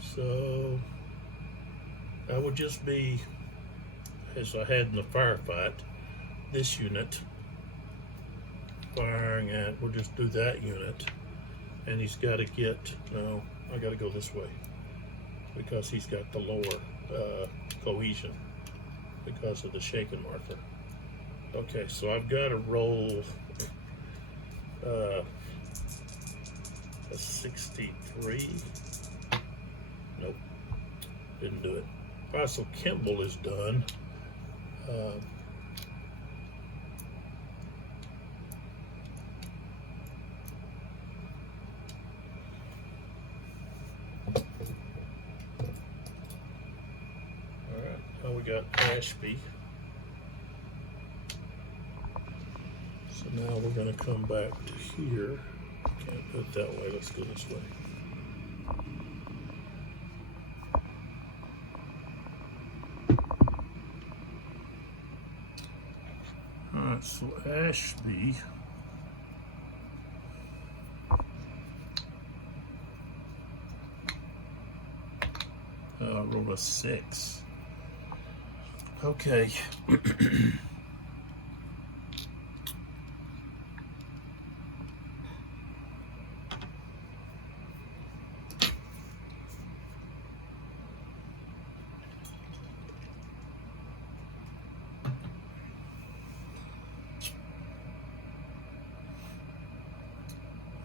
So I would just be, as I had in the Firefight, this unit firing at, we'll just do that unit, and he's got to get, no, I got to go this way because he's got the lower cohesion because of the shaken marker. Okay, so I've got to roll a 63. Nope, didn't do it. All right, so Kimball is done. Now we got Ashby. So now we're going to come back to here. Can't do it that way. Let's go this way. All right, so Ashby. Roll a 6. Okay.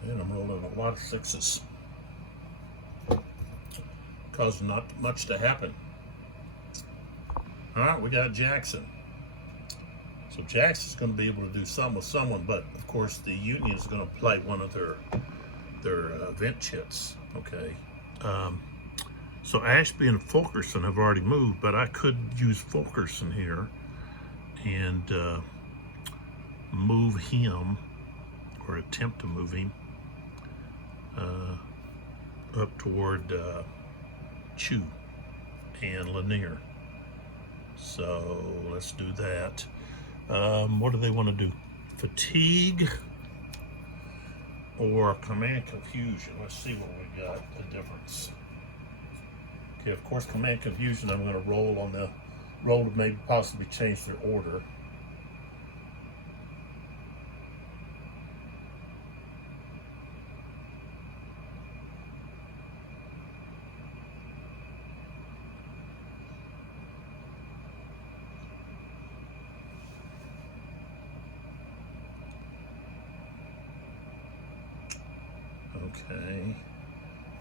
And I'm rolling a lot of 6s. Causing not much to happen. All right, we got Jackson. So Jackson's going to be able to do something with someone, but of course the Union is going to play one of their vent chits. Okay. So Ashby and Fulkerson have already moved, but I could use Fulkerson here and move him, or attempt to move him up toward Chew and Lanier. So let's do that. What do they want to do? Fatigue or command confusion? Let's see what we got, the difference. Okay, of course, command confusion, I'm going to roll on the roll to maybe possibly change their order.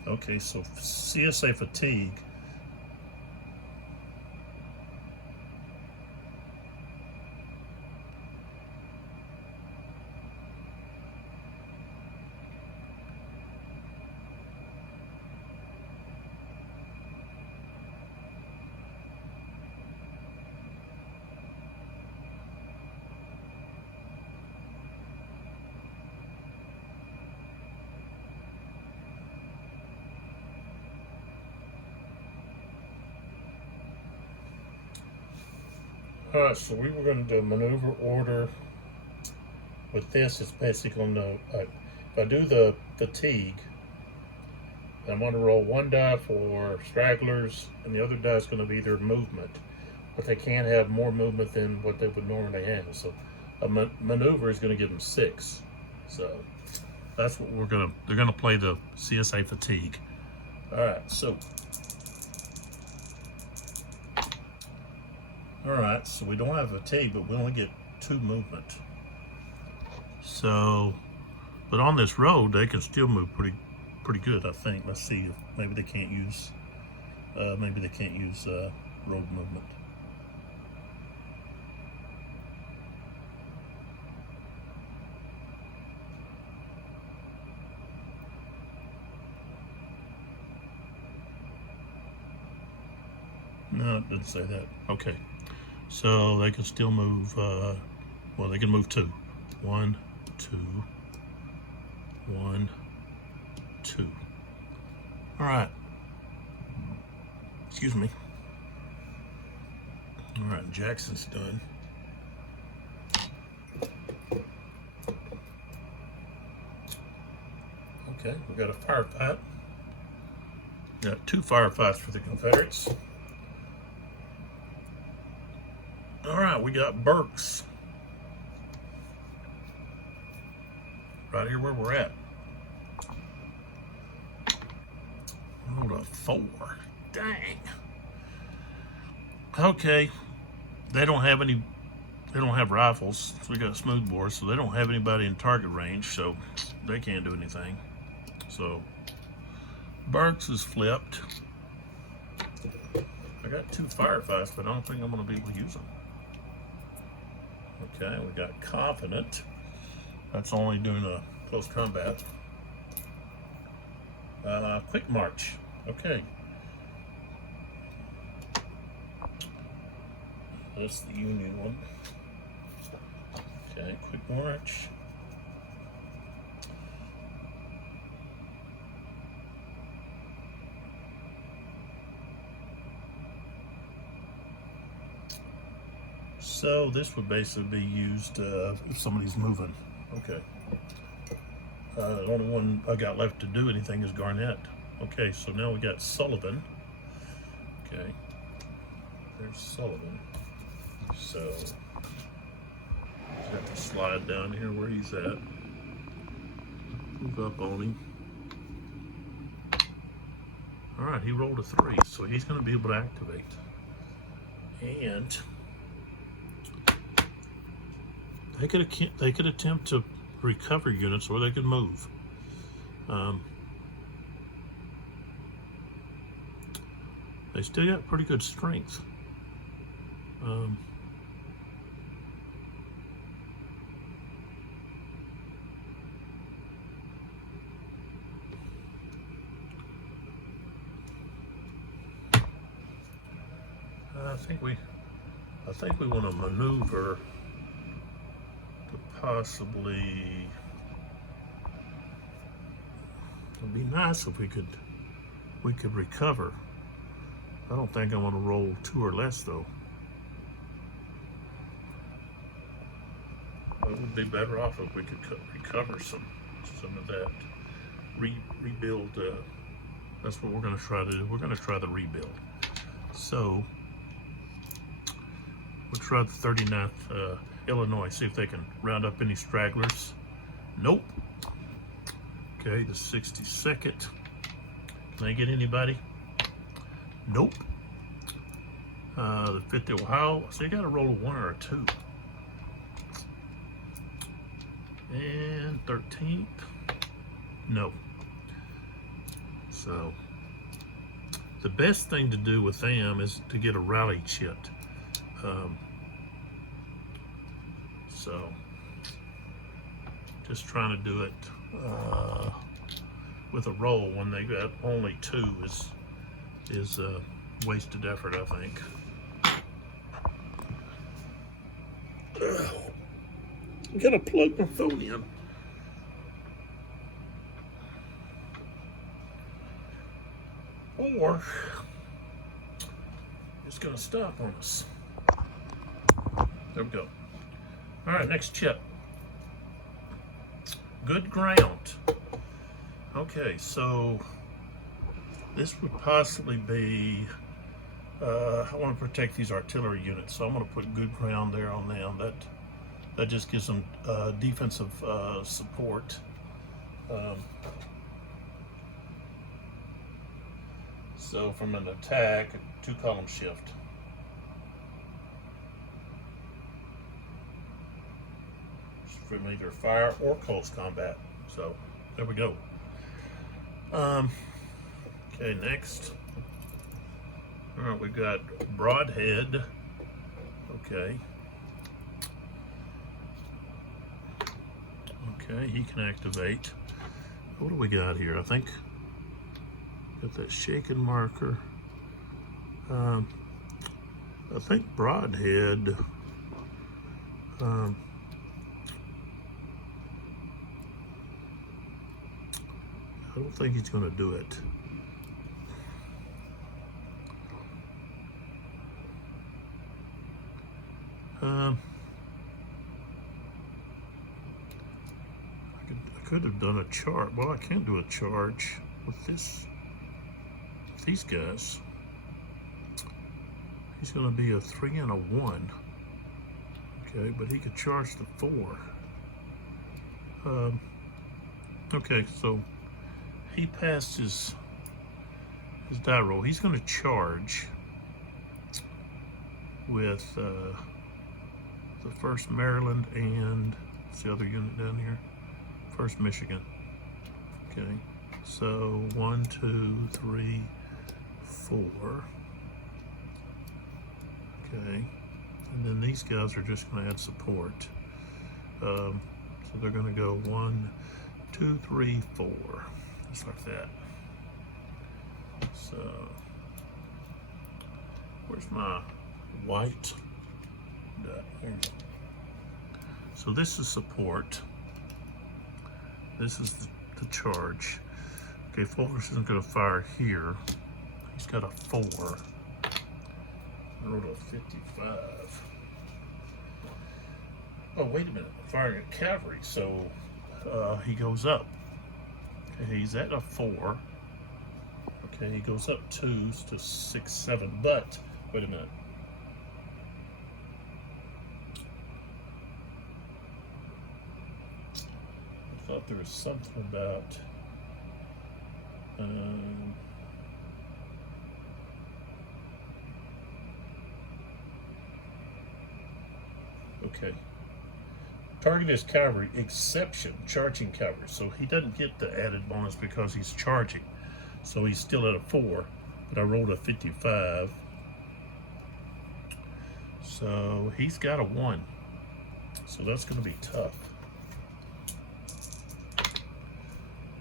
Okay, so CSA fatigue. Alright, so we were going to do a maneuver order. With this, it's basically going to, if I do the fatigue, I'm going to roll one die for stragglers, and the other die is going to be their movement. But they can't have more movement than what they would normally have. So a maneuver is going to give them 6. So that's what they're going to play the CSA fatigue. Alright, so. Alright, so we don't have fatigue, but we only get 2 movement. So, but on this road, they can still move pretty good, I think. Let's see if maybe they can't use, road movement. No, it doesn't say that. Okay. So they can still move, well, they can move 2. 1, 2, 1, 2. All right. Excuse me. All right, Jackson's done. Okay, we got a firefight. Got 2 firefights for the Confederates. All right, we got Burks. Right here where we're at. Rolled a 4. Dang. Okay. They don't have rifles. So we got smoothbores, so they don't have anybody in target range, so they can't do anything. So Burks is flipped. I got 2 Firefights, but I don't think I'm going to be able to use them. Okay, we got Confident. That's only doing a close combat. Quick March. Okay. That's the Union one. Okay, Quick March. So this would basically be used if somebody's moving. Okay. The only one I got left to do anything is Garnett. Okay, so now we got Sullivan. Okay. There's Sullivan. So got to slide down here where he's at. Move up on him. Alright, he rolled a 3, so he's going to be able to activate. And they could attempt to recover units, or they could move. They still got pretty good strength. I think we want to maneuver to possibly. It'd be nice if we could recover. I don't think I want to roll 2 or less though. It would be better off if we could recover some of that. Rebuild. That's what we're going to try to do. We're going to try the rebuild. So we'll try the 39th Illinois. See if they can round up any stragglers. Nope. Okay, the 62nd. Can they get anybody? Nope. The 50th Ohio. So you got to roll a 1 or a 2. And 13th. No. So the best thing to do with them is to get a rally chit. So just trying to do it with a roll when they got only 2 is wasted effort, I think. I gotta plug my phone in. Or it's gonna stop on us. There we go. All right, next chip. Good ground. Okay, so this would possibly be, I want to protect these artillery units, so I'm going to put good ground there on them. That just gives them defensive support. So from an attack, 2-column shift. From either fire or close combat. So there we go. Okay, next. All right, we got Broadhead. Okay. Okay, he can activate. What do we got here? I think got that shaken marker. I think Broadhead. I don't think he's going to do it. I could have done a charge. Well, I can't do a charge with these guys. He's going to be a 3 and a 1. Okay, but he could charge the 4. Okay, so he passed his die roll. He's going to charge with the 1st Maryland and what's the other unit down here? 1st Michigan. Okay, So 1, 2, 3, 4. Okay, and then these guys are just going to add support. So they're going to go 1, 2, 3, 4, just like that. So where's my white dot? Here we go. So this is support. This is the charge. Okay, Fulkerson isn't going to fire here. He's got a 4. I wrote a 55. Oh, wait a minute. I'm firing at cavalry, so he goes up. Okay, he's at a 4. Okay, he goes up 2s to 6, 7. But wait a minute. I thought there was something about. Okay. Target is cavalry, exception, charging cavalry. So he doesn't get the added bonus because he's charging. So he's still at a 4, but I rolled a 55. So he's got a 1. So that's going to be tough.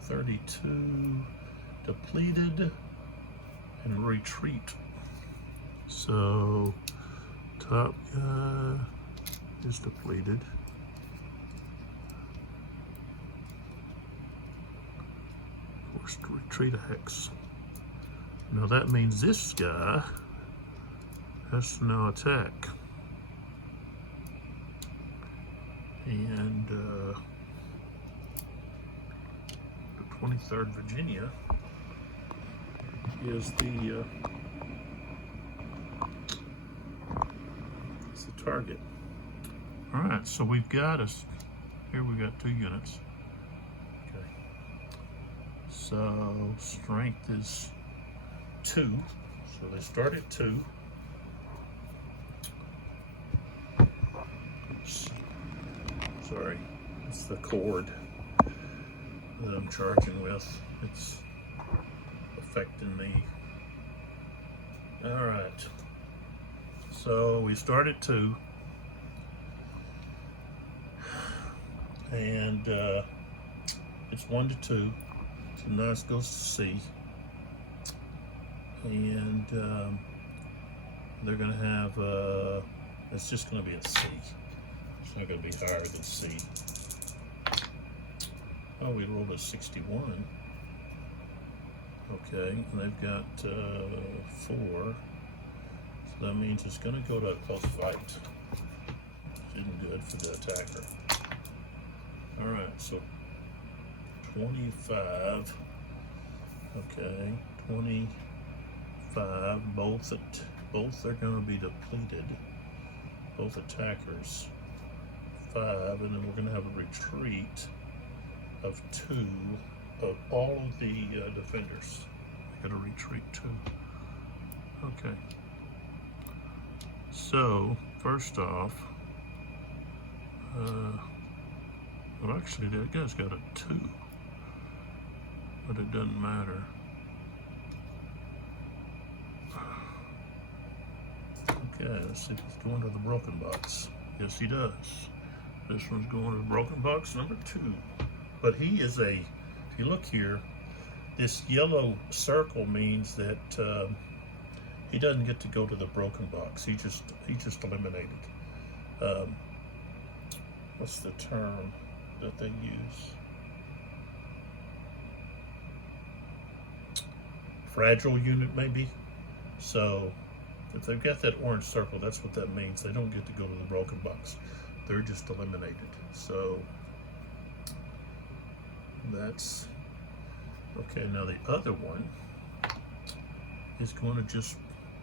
32, depleted, and retreat. So top guy is depleted. Forced to retreat a hex. Now that means this guy has to now attack. And the 23rd Virginia is the target. All right, so we've got us here. We got 2 units. Okay, so strength is 2. So they start at 2. Oops. Sorry, it's the cord that I'm charging with. It's affecting me. All right. So we start at 2. And it's 1 to 2. So now it goes to C. And they're going to have, it's just going to be a C. It's not going to be higher than C. Oh, we rolled a 61. Okay, and they've got 4. So that means it's going to go to a close fight. Which isn't good for the attacker. All right, so 25. Okay, 25. Both are going to be depleted. Both attackers. 5, and then we're going to have a retreat of 2 of all of the defenders. I got to retreat 2. Okay. So first off, well, actually, that guy's got a 2, but it doesn't matter. Okay, let's see if he's going to the broken box. Yes, he does. This one's going to the broken box number 2. But he is a, if you look here, this yellow circle means that he doesn't get to go to the broken box. He just eliminated. What's the term that they use? Fragile unit, maybe. So if they've got that orange circle, that's what that means. They don't get to go to the broken box. They're just eliminated. So that's okay. Now the other one is going to just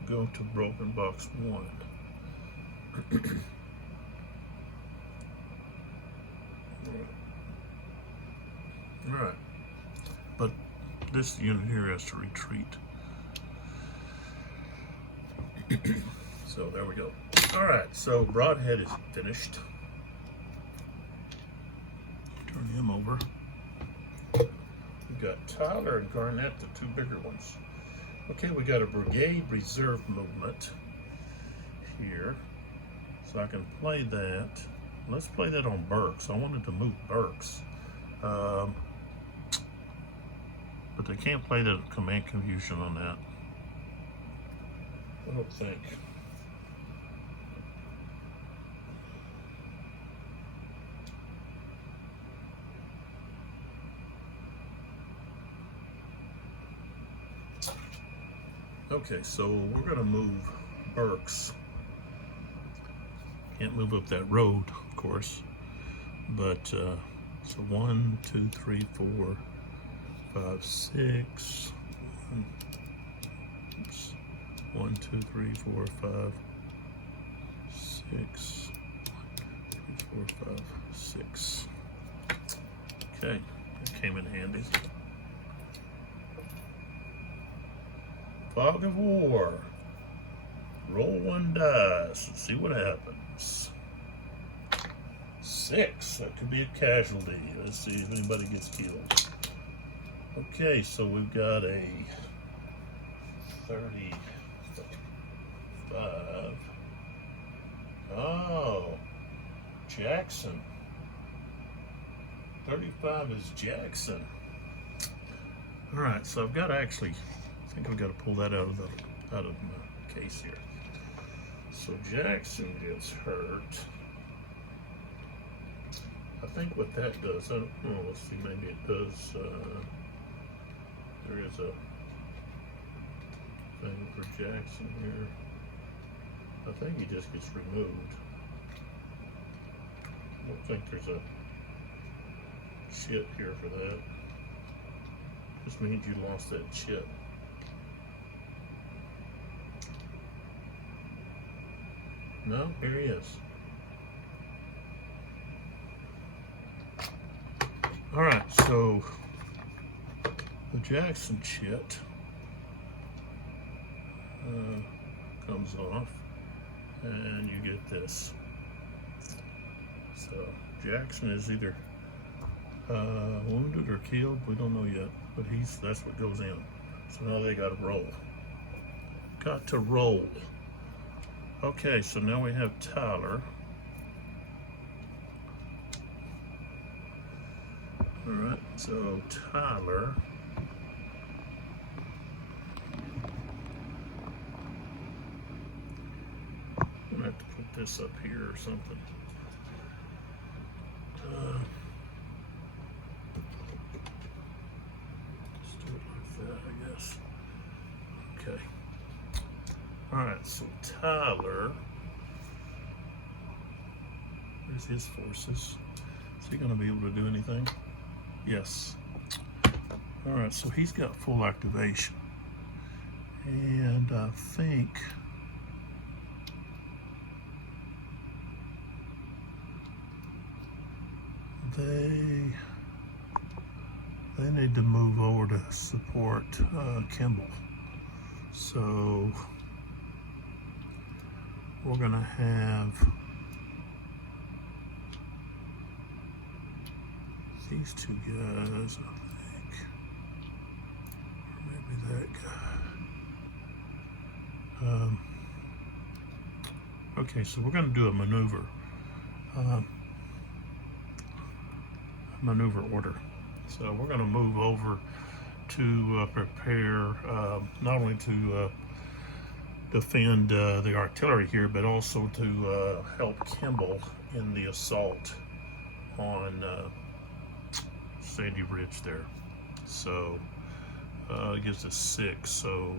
go to broken box 1. All right, but this unit here has to retreat. So there we go. All right, so Broadhead is finished. Turn him over. We've got Tyler and Garnett, the two bigger ones. Okay, we got a brigade reserve movement here. So I can play that. Let's play that on Burks. I wanted to move Burks. But they can't play the command confusion on that. I don't think. Okay, so we're gonna move Burks. Can't move up that road, of course, but so 1, 2, 3, 4, 5, 6. 1, 2, 3, 4, 5, 6. 1, 2, 3, 4, 5, 6. Okay, that came in handy. Fog of War. Roll 1 dice and see what happens. 6. That could be a casualty. Let's see if anybody gets killed. Okay, so we've got a 35. Oh, Jackson. 35 is Jackson. All right, so I've got to actually, I think I've got to pull that out of my case here. So Jackson gets hurt. I think what that does, I don't know, let's see, maybe it does, there is a thing for Jackson here. I think he just gets removed. I don't think there's a chit here for that. Just means you lost that chit. No, here he is. All right, so the Jackson chit comes off, and you get this. So Jackson is either wounded or killed. We don't know yet, but that's what goes in. So now they got to roll. Got to roll. Okay, so now we have Tyler. All right, so Tyler. I'm gonna have to put this up here or something. Let's do it like that, I guess. Okay. All right, so Tyler, there's his forces. Is he gonna be able to do anything? Yes. All right, so he's got full activation. And I think they need to move over to support Kimball. So we're gonna have these two guys, I think, or maybe that guy. Okay, so we're gonna do a maneuver order. So we're gonna move over to prepare not only to defend the artillery here, but also to help Kimball in the assault on Sandy Ridge there. So it gives us 6. So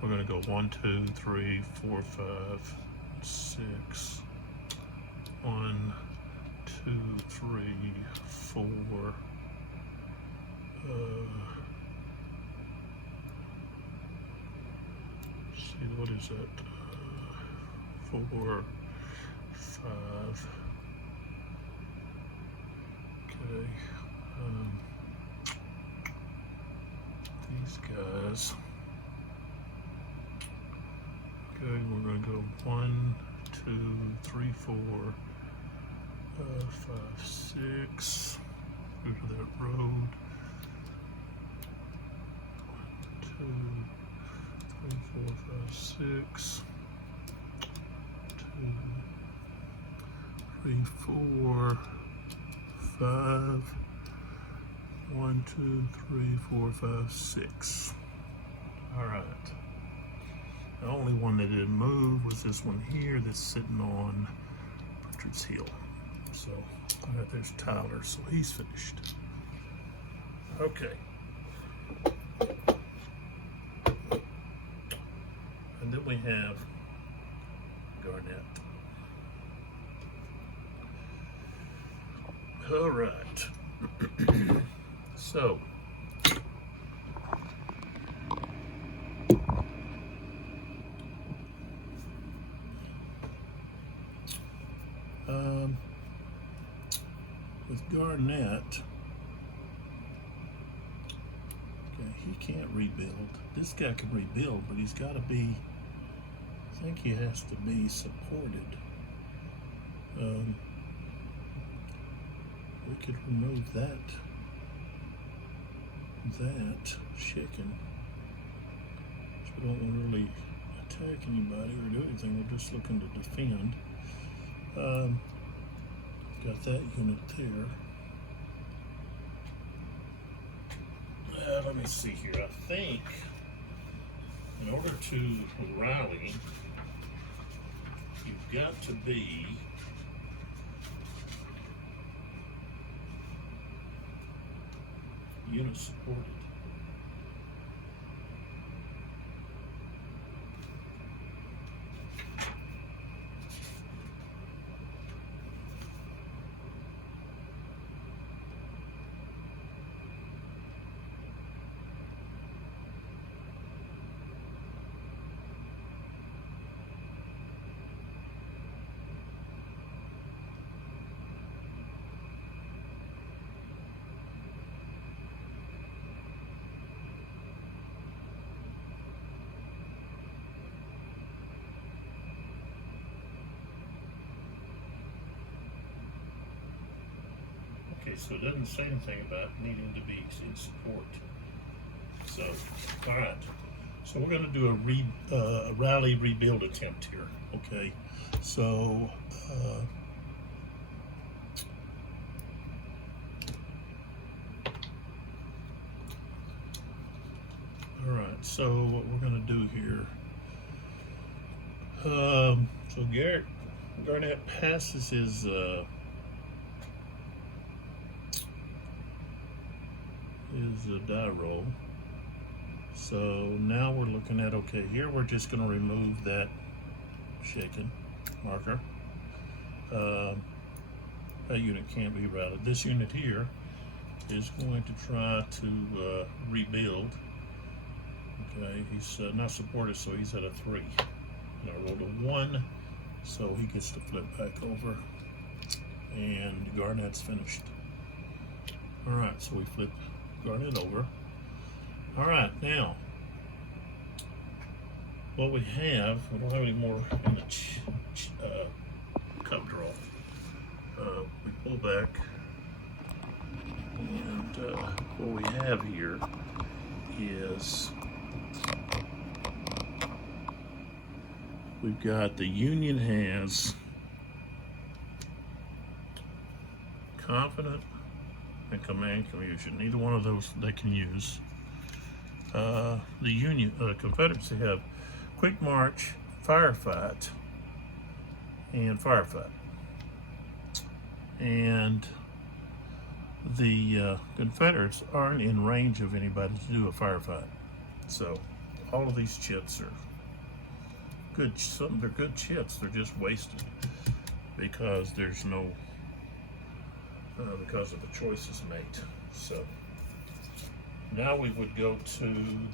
we're going to go 1, 2, 3, 4, 5, 6. 1, 2, 3, 4. See, what is that? 4, 5. Okay. These guys. Okay, we're going to go 1, 2, 3, 4, 5, 6. Go to that road. 3, 4, 5, 6. 2, 3, 4, 5. 1, 2, 3, 4, 5, 6. All right. The only one that didn't move was this one here that's sitting on Richard's Hill. So, all right, there's Tyler, so he's finished. Okay. And then we have Garnett. All right. So, with Garnett, okay, he can't rebuild. This guy can rebuild, but he's got to be, I think he has to be supported. We could remove that chicken. So we don't really attack anybody or do anything. We're just looking to defend. Got that unit there. Let me see here. I think in order to rally, you've got to be unit supported. Okay, so it doesn't say anything about needing to be in support. So, all right. So we're going to do a rally rebuild attempt here. Okay, so all right. So what we're going to do here. So Garnett passes his. Is a die roll. So now we're looking at, okay, here we're just going to remove that chicken marker. That unit can't be routed. This unit here is going to try to rebuild. Okay, he's not supported, so he's at a 3. And I rolled a 1, so he gets to flip back over. And Garnett's finished. All right, so we flip Garnet over. All right, now what we have, we don't have any more in the cup draw. We pull back, and what we have here is we've got the Union has confident and command confusion. Neither one of those they can use. The Union, Confederacy have quick march, firefight, and firefight. And the Confederates aren't in range of anybody to do a firefight. So all of these chips are good. They're good chips. They're just wasted because there's no because of the choices made. So now we would go to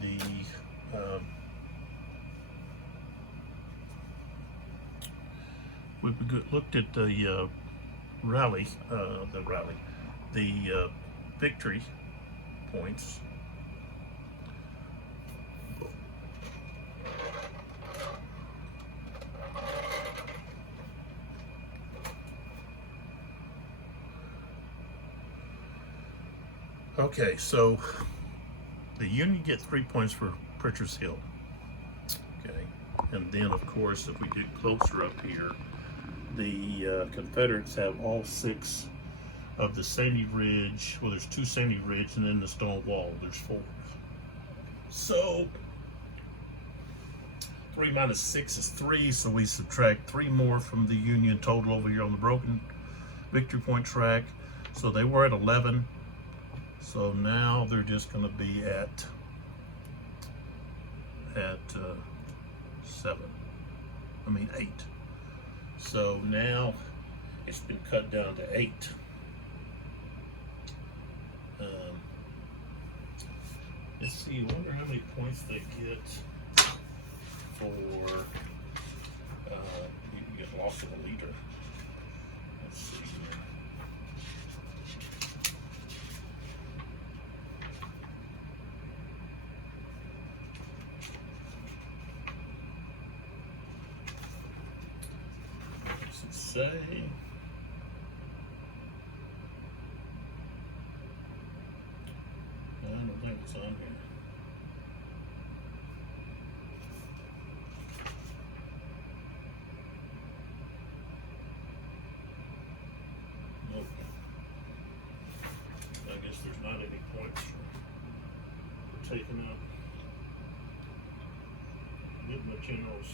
the we looked at the the victory points. Okay, so the Union get 3 points for Pritchard's Hill. Okay, and then of course, if we get closer up here, the Confederates have all 6 of the Sandy Ridge. Well, there's 2 Sandy Ridge, and then the stone wall. There's 4. So 3 minus 6 is 3. So we subtract 3 more from the Union total over here on the broken Victory Point track. So they were at 11. So now they're just going to be at 8. So now it's been cut down to 8. Let's see, I wonder how many points they get for you get loss of a leader. Let's see here. What does it say? I don't think it's on here. Nope. I guess there's not any points for taking up. Getting the generals.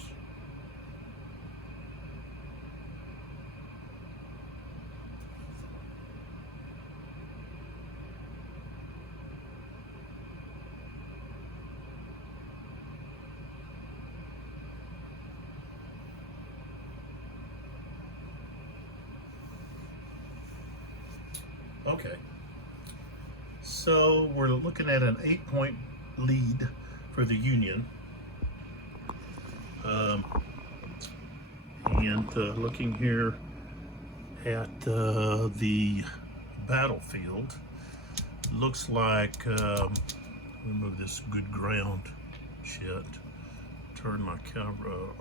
Okay, so we're looking at an 8-point lead for the Union, and looking here at the battlefield, looks like let me move this good ground shit, turn my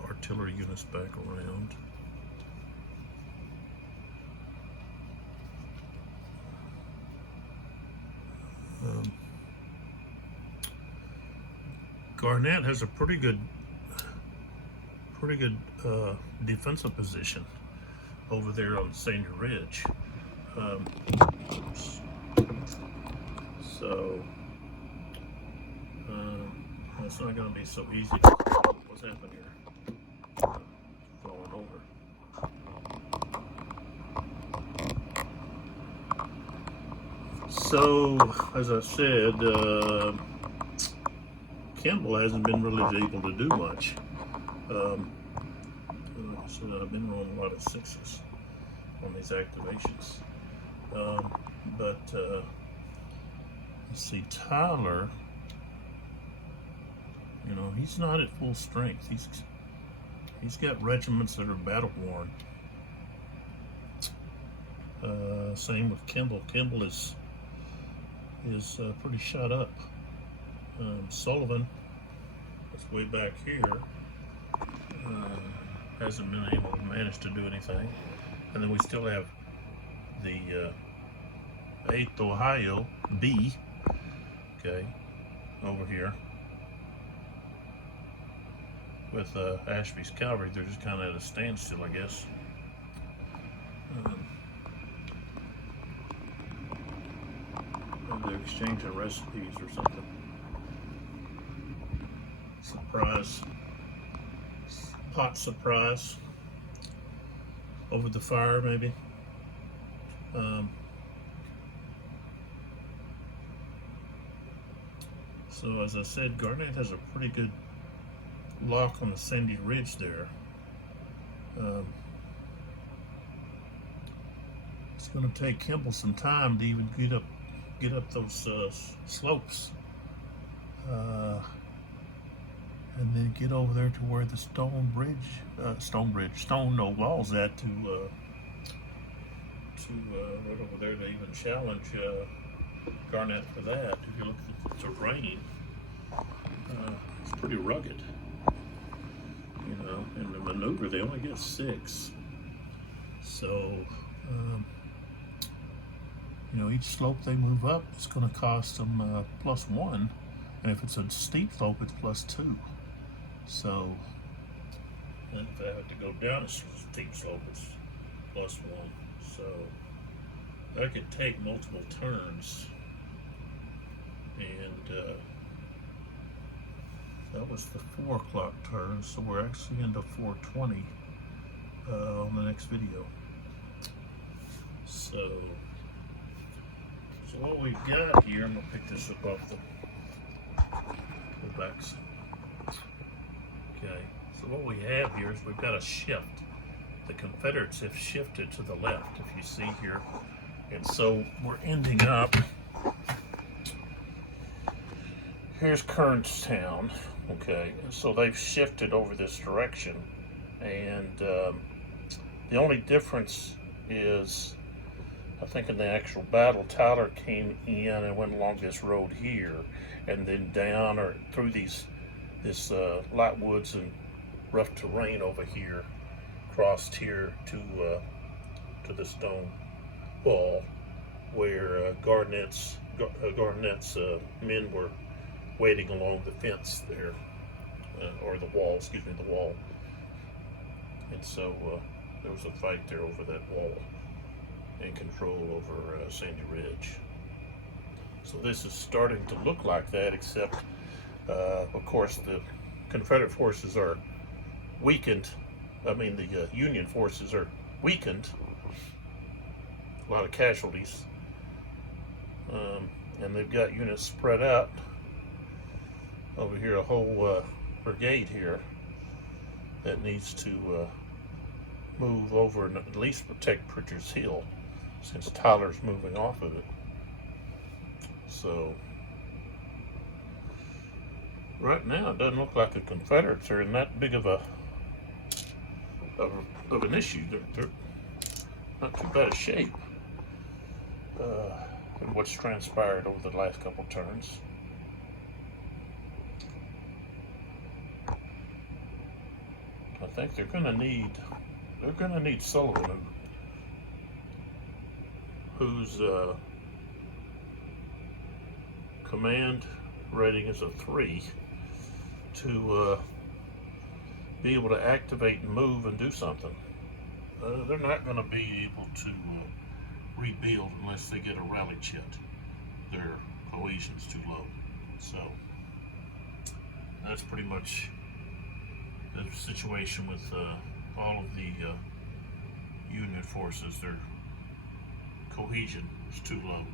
artillery units back around. Garnett has a pretty good defensive position over there on Sandy Ridge. So it's not going to be so easy. What's happening here? Falling over. So, as I said, Kimball hasn't been really able to do much. Like I said, I've been rolling a lot of 6s on these activations. But let's see, Tyler, you know, he's not at full strength. He's got regiments that are battle worn. Same with Kimball. Kimball is pretty shot up. Sullivan is way back here. Hasn't been able to manage to do anything. And then we still have the 8th Ohio B, okay, over here with Ashby's cavalry. They're just kind of at a standstill, I guess. They're exchanging recipes or something. Surprise. Pot surprise. Over the fire, maybe. So as I said, Garnett has a pretty good lock on the Sandy Ridge there. It's going to take Kimball some time to even get up those slopes, and then get over there to where the stone wall's at, to right over there to even challenge Garnett for that. If you look at the terrain, it's pretty rugged, you know, and the maneuver, they only get 6. So, you know, each slope they move up is going to cost them +1, And if it's a steep slope, it's +2. So, and if I have to go down a steep slope, it's +1. So, I could take multiple turns. And that was the 4 o'clock turn, so we're actually into 4:20 on the next video. So what we've got here, I'm gonna pick this up off the backs. Okay, so what we have here is we've got a shift. The Confederates have shifted to the left, if you see here, and so we're ending up. Here's Kernstown, okay, so they've shifted over this direction, and the only difference is, I think in the actual battle, Tyler came in and went along this road here, and then down or through this light woods and rough terrain over here, crossed here to the stone wall where Garnett's men were waiting along the fence there, or the wall, the wall. And so there was a fight there over that wall and control over Sandy Ridge. So this is starting to look like that, except of course the Confederate forces are weakened. I mean, the Union forces are weakened. A lot of casualties. And they've got units spread out over here, a whole brigade here that needs to move over and at least protect Pritchard's Hill, since Tyler's moving off of it. So right now it doesn't look like the Confederates are in that big of an issue. They're not too bad a shape in what's transpired over the last couple turns. I think they're gonna need Sullivan, whose command rating is a 3, to be able to activate and move and do something. They're not going to be able to rebuild unless they get a rally chit. Their cohesion's too low. So that's pretty much the situation with all of the Union forces. Their cohesion is too low.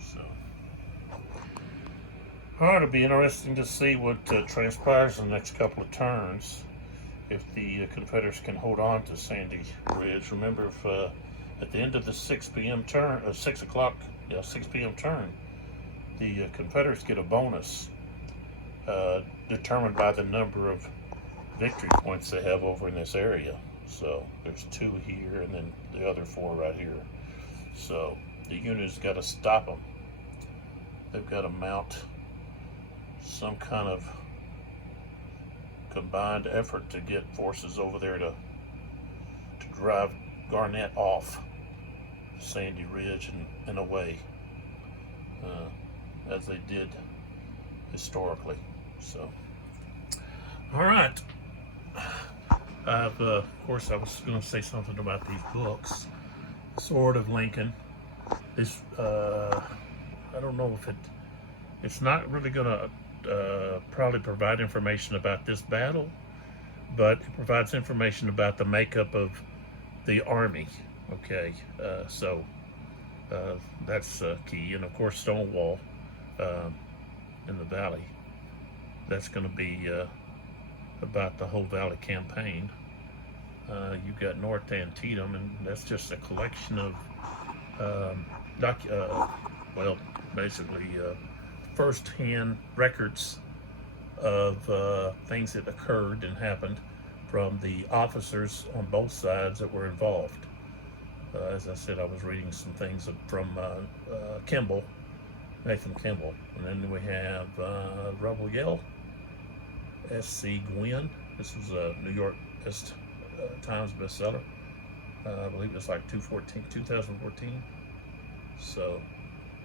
So, all right, it'll be interesting to see what transpires in the next couple of turns. If the Confederates can hold on to Sandy Ridge. Remember, if at the end of the 6 p.m. turn, 6 p.m. turn, the Confederates get a bonus determined by the number of victory points they have over in this area. So there's 2 here, and then the other 4 right here. So the unit's got to stop them. They've got to mount some kind of combined effort to get forces over there to drive Garnett off Sandy Ridge and away, as they did historically. So, all right. Of course, I was going to say something about these books. Sword of Lincoln. This, I don't know if it's not really going to probably provide information about this battle, but it provides information about the makeup of the army. Okay, so that's key. And of course, Stonewall in the valley. That's going to be about the whole valley campaign. You've got North Antietam, and that's just a collection of basically first-hand records of things that occurred and happened from the officers on both sides that were involved. As I said, I was reading some things from Kimball, Nathan Kimball, and then we have Rebel Yell, S.C. Gwynn. This was a New York Times bestseller. I believe it's like 2014. So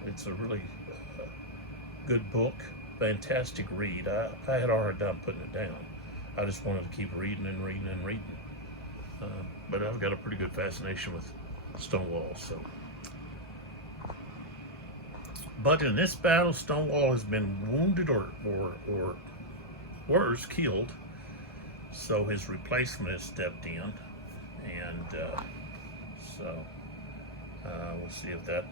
it's a really good book. fantastic read. I had a hard time putting it down. I just wanted to keep reading and reading and reading. But I've got a pretty good fascination with Stonewall. So, but in this battle, Stonewall has been wounded or worse, killed. So his replacement has stepped in, and so we'll see if that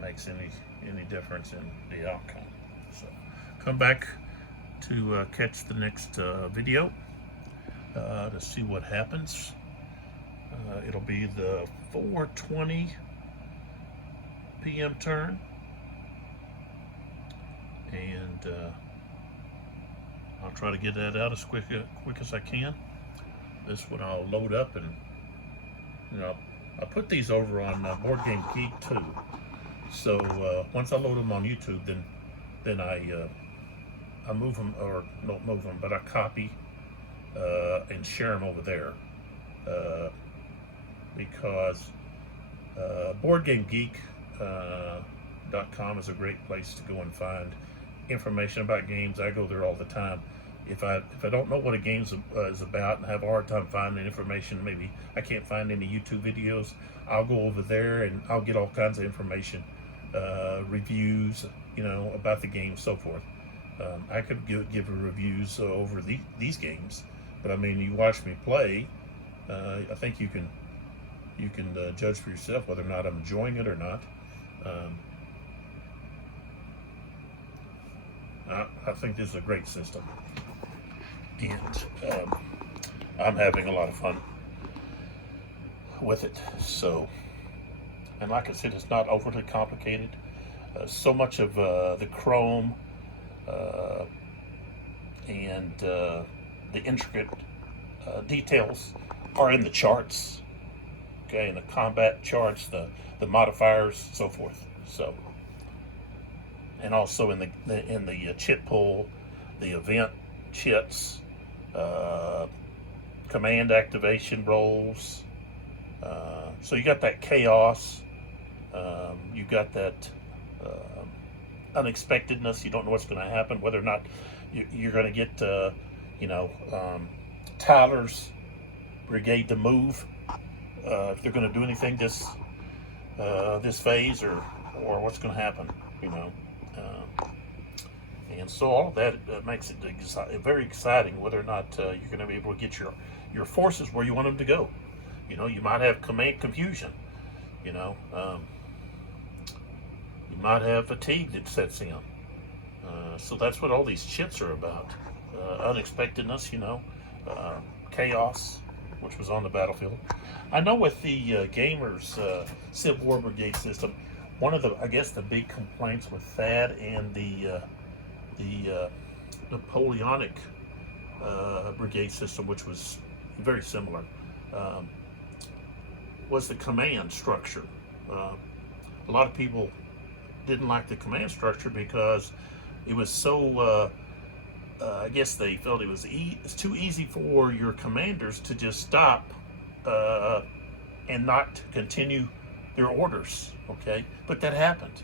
makes any difference in the outcome. So come back to catch the next video to see what happens. It'll be the 4:20 p.m. turn, and I'll try to get that out as quick as I can. This one I'll load up, and I put these over on Board Game Geek too. So once I load them on YouTube, then I move them, or don't move them, but I copy and share them over there, because BoardGameGeek.com is a great place to go and find information about games. I go there all the time. If I don't know what a game is about and have a hard time finding information, maybe I can't find any YouTube videos, I'll go over there and I'll get all kinds of information, reviews, about the game, so forth. I could give reviews over these games, but I mean, you watch me play, I think you can judge for yourself whether or not I'm enjoying it or not. I think this is a great system, and I'm having a lot of fun with it. So, and like I said, it's not overly complicated. So much of the chrome and the intricate details are in the charts, okay, in the combat charts, the modifiers, so forth. So, and also in the chit pool, the event chits, command activation rolls. So you got that chaos, you got that unexpectedness. You don't know what's going to happen, whether or not you're going to get Tyler's brigade to move, if they're going to do anything this phase, or what's going to happen, and so all of that makes it very exciting, whether or not you're going to be able to get your forces where you want them to go. You might have command confusion. You might have fatigue that sets in. So that's what all these chits are about. Unexpectedness, chaos, which was on the battlefield. I know with the Gamers Civil War Brigade system, one of the big complaints with that and the Napoleonic brigade system, which was very similar, was the command structure. A lot of people didn't like the command structure because it was so, I guess they felt it's too easy for your commanders to just stop and not continue their orders, okay? But that happened.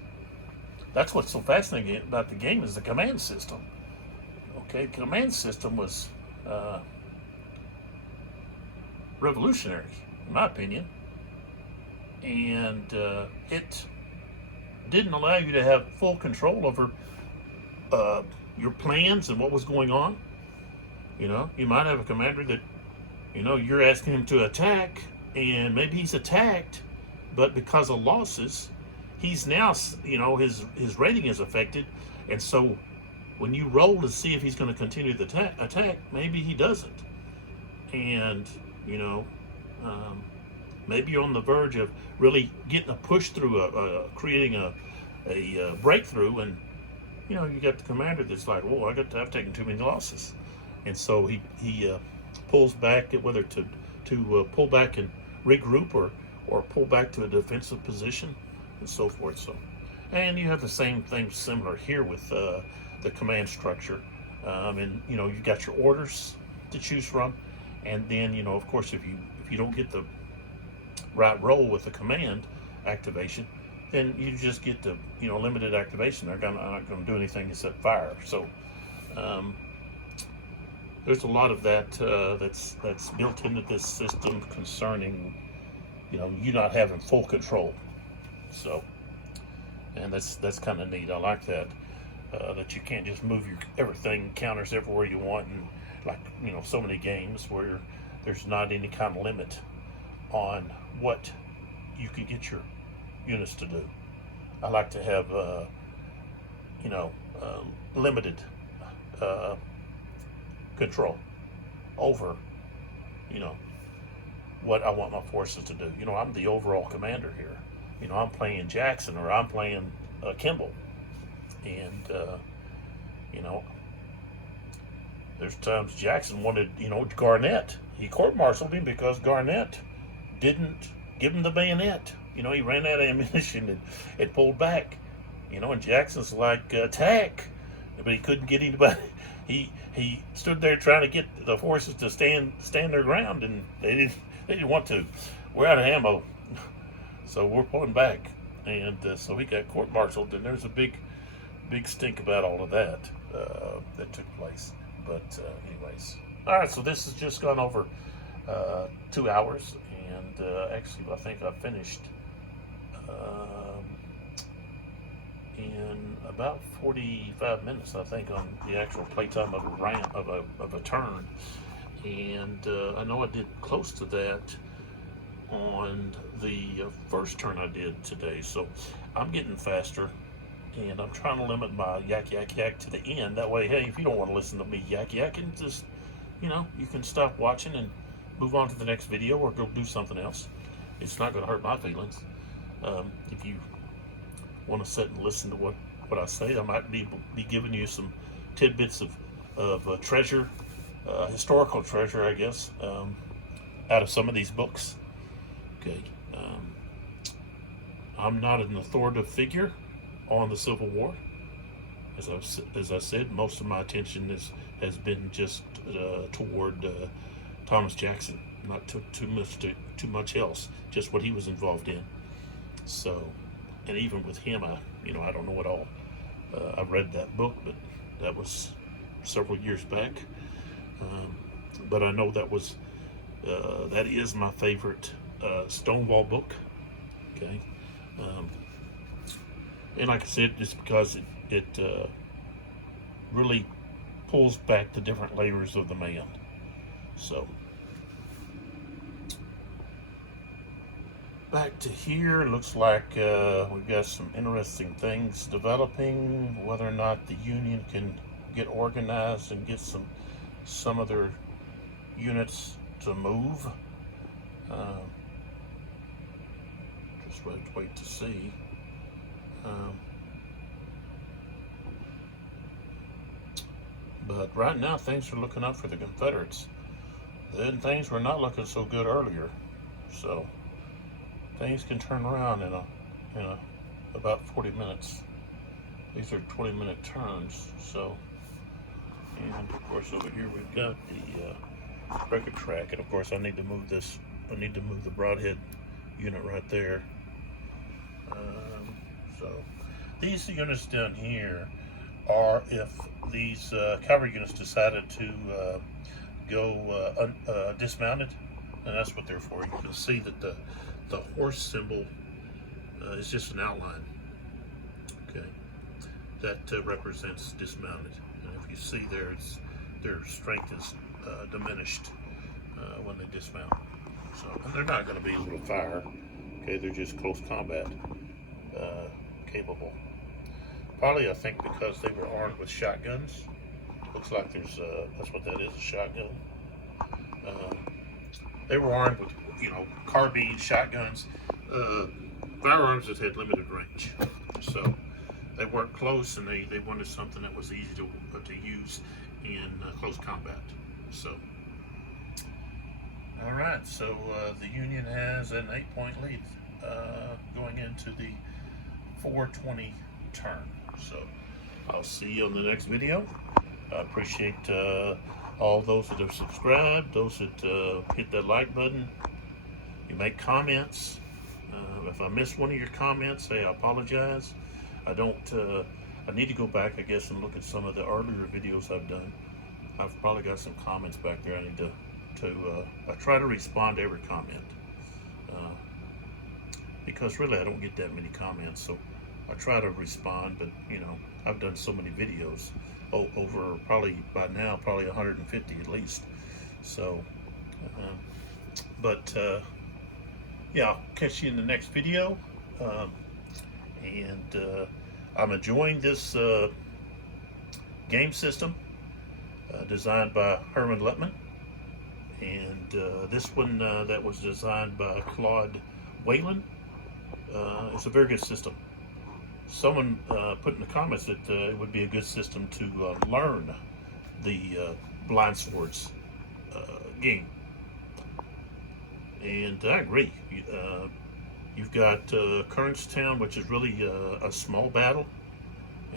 That's what's so fascinating about the game, is the command system. Okay, the command system was revolutionary, in my opinion. And it didn't allow you to have full control over your plans and what was going on. You might have a commander that, you're asking him to attack, and maybe he's attacked, but because of losses, he's now, his rating is affected, and so when you roll to see if he's going to continue the attack, maybe he doesn't, and maybe you're on the verge of really getting a push through, creating a breakthrough, and you got the commander that's like, "Whoa, I've taken too many losses," and so he pulls back, whether to pull back and regroup, or pull back to a defensive position, and so forth. So, and you have the same thing similar here with the command structure, and you've got your orders to choose from, and then of course, if you don't get the right roll with the command activation, and you just get the limited activation. They're not gonna do anything except fire. So there's a lot of that that's built into this system concerning you not having full control. So, and that's kind of neat. I like that that you can't just move your everything counters everywhere you want, and like so many games where there's not any kind of limit on what you can get your units to do. I like to have limited control over what I want my forces to do. I'm the overall commander here. I'm playing Jackson, or I'm playing Kimball, and there's times Jackson wanted Garnett. He court-martialed him because Garnett didn't give him the bayonet. He ran out of ammunition and pulled back. And Jackson's like, attack, but he couldn't get anybody. He stood there trying to get the forces to stand their ground, and they didn't want to. We're out of ammo, so we're pulling back, and so he got court-martialed. And there's a big stink about all of that that took place. But anyways, all right. So this has just gone over 2 hours, and actually, I think I finished in about 45 minutes, I think, on the actual playtime of a round of a turn. And I know I did close to that on the first turn I did today. So I'm getting faster, and I'm trying to limit my yak to the end. That way, hey, if you don't want to listen to me yakking, just you can stop watching and move on to the next video, or go do something else. It's not going to hurt my feelings. If you want to sit and listen to what I say, I might be giving you some tidbits of treasure, historical treasure, I guess, out of some of these books. Okay, I'm not an authoritative figure on the Civil War. As I said, most of my attention has been just toward Thomas Jackson, not too much else, just what he was involved in. So, and even with him, I don't know it all. I read that book, but that was several years back. But I know that is my favorite Stonewall book. Okay, and like I said, just because it really pulls back the different layers of the man. So back to here, it looks like we've got some interesting things developing. Whether or not the Union can get organized and get some of their units to move, just wait to see. But right now things are looking up for the Confederates. Then things were not looking so good earlier, so things can turn around in about 40 minutes. These are 20-minute turns. So, and of course over here we've got the record track, and of course I need to move this. I need to move the Broadhead unit right there. So these units down here are if these cavalry units decided to go dismounted, and that's what they're for. You can see that the horse symbol is just an outline. Okay, that represents dismounted. And if you see their strength is diminished when they dismount. So, and they're not going to be able to fire. Okay, they're just close combat capable. Probably, I think, because they were armed with shotguns. Looks like there's that's what that is, a shotgun. They were armed with carbine shotguns, firearms that had limited range. So they weren't close, and they wanted something that was easy to use in close combat. So, all right. So the Union has an 8-point lead going into the 4:20 turn. So I'll see you on the next video. I appreciate all those that have subscribed, those that hit that like button. You make comments. I If I missed one of your comments, hey, I apologize. I don't. I need to go back, I guess, and look at some of the earlier videos I've done. I've probably got some comments back there. I need to. I try to respond to every comment because really I don't get that many comments. So I try to respond, but you know, I've done so many videos over probably by now probably 150 at least. So, yeah, I'll catch you in the next video. I'm enjoying this game system designed by Herman Lettman, and this one that was designed by Claude Whalen. It's a very good system. Someone put in the comments that it would be a good system to learn the blind swords game, and I agree. You've got Kernstown, which is really a small battle,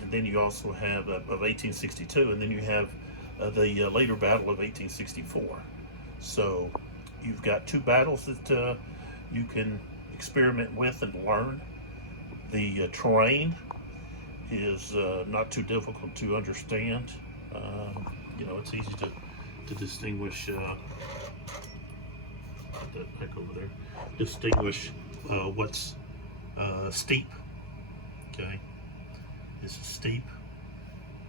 and then you also have of 1862, and then you have the later battle of 1864. So you've got two battles that you can experiment with and learn. The terrain is not too difficult to understand. You know, it's easy to distinguish. Put that back over there. Distinguish what's steep. Okay, this is steep.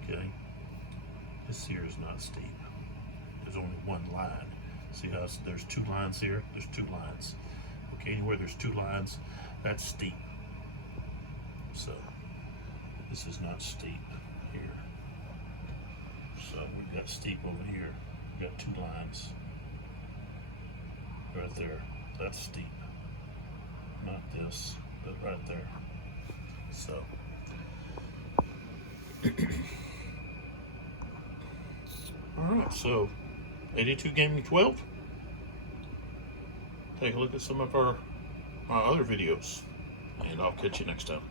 Okay, this here is not steep. There's only one line. See how there's two lines here? There's two lines. Okay, anywhere there's two lines, that's steep. So this is not steep here. So we've got steep over here. We've got two lines right there. That's steep. Not this, but right there. So all right, so 82 Gaming 12. Take a look at some of our other videos, and I'll catch you next time.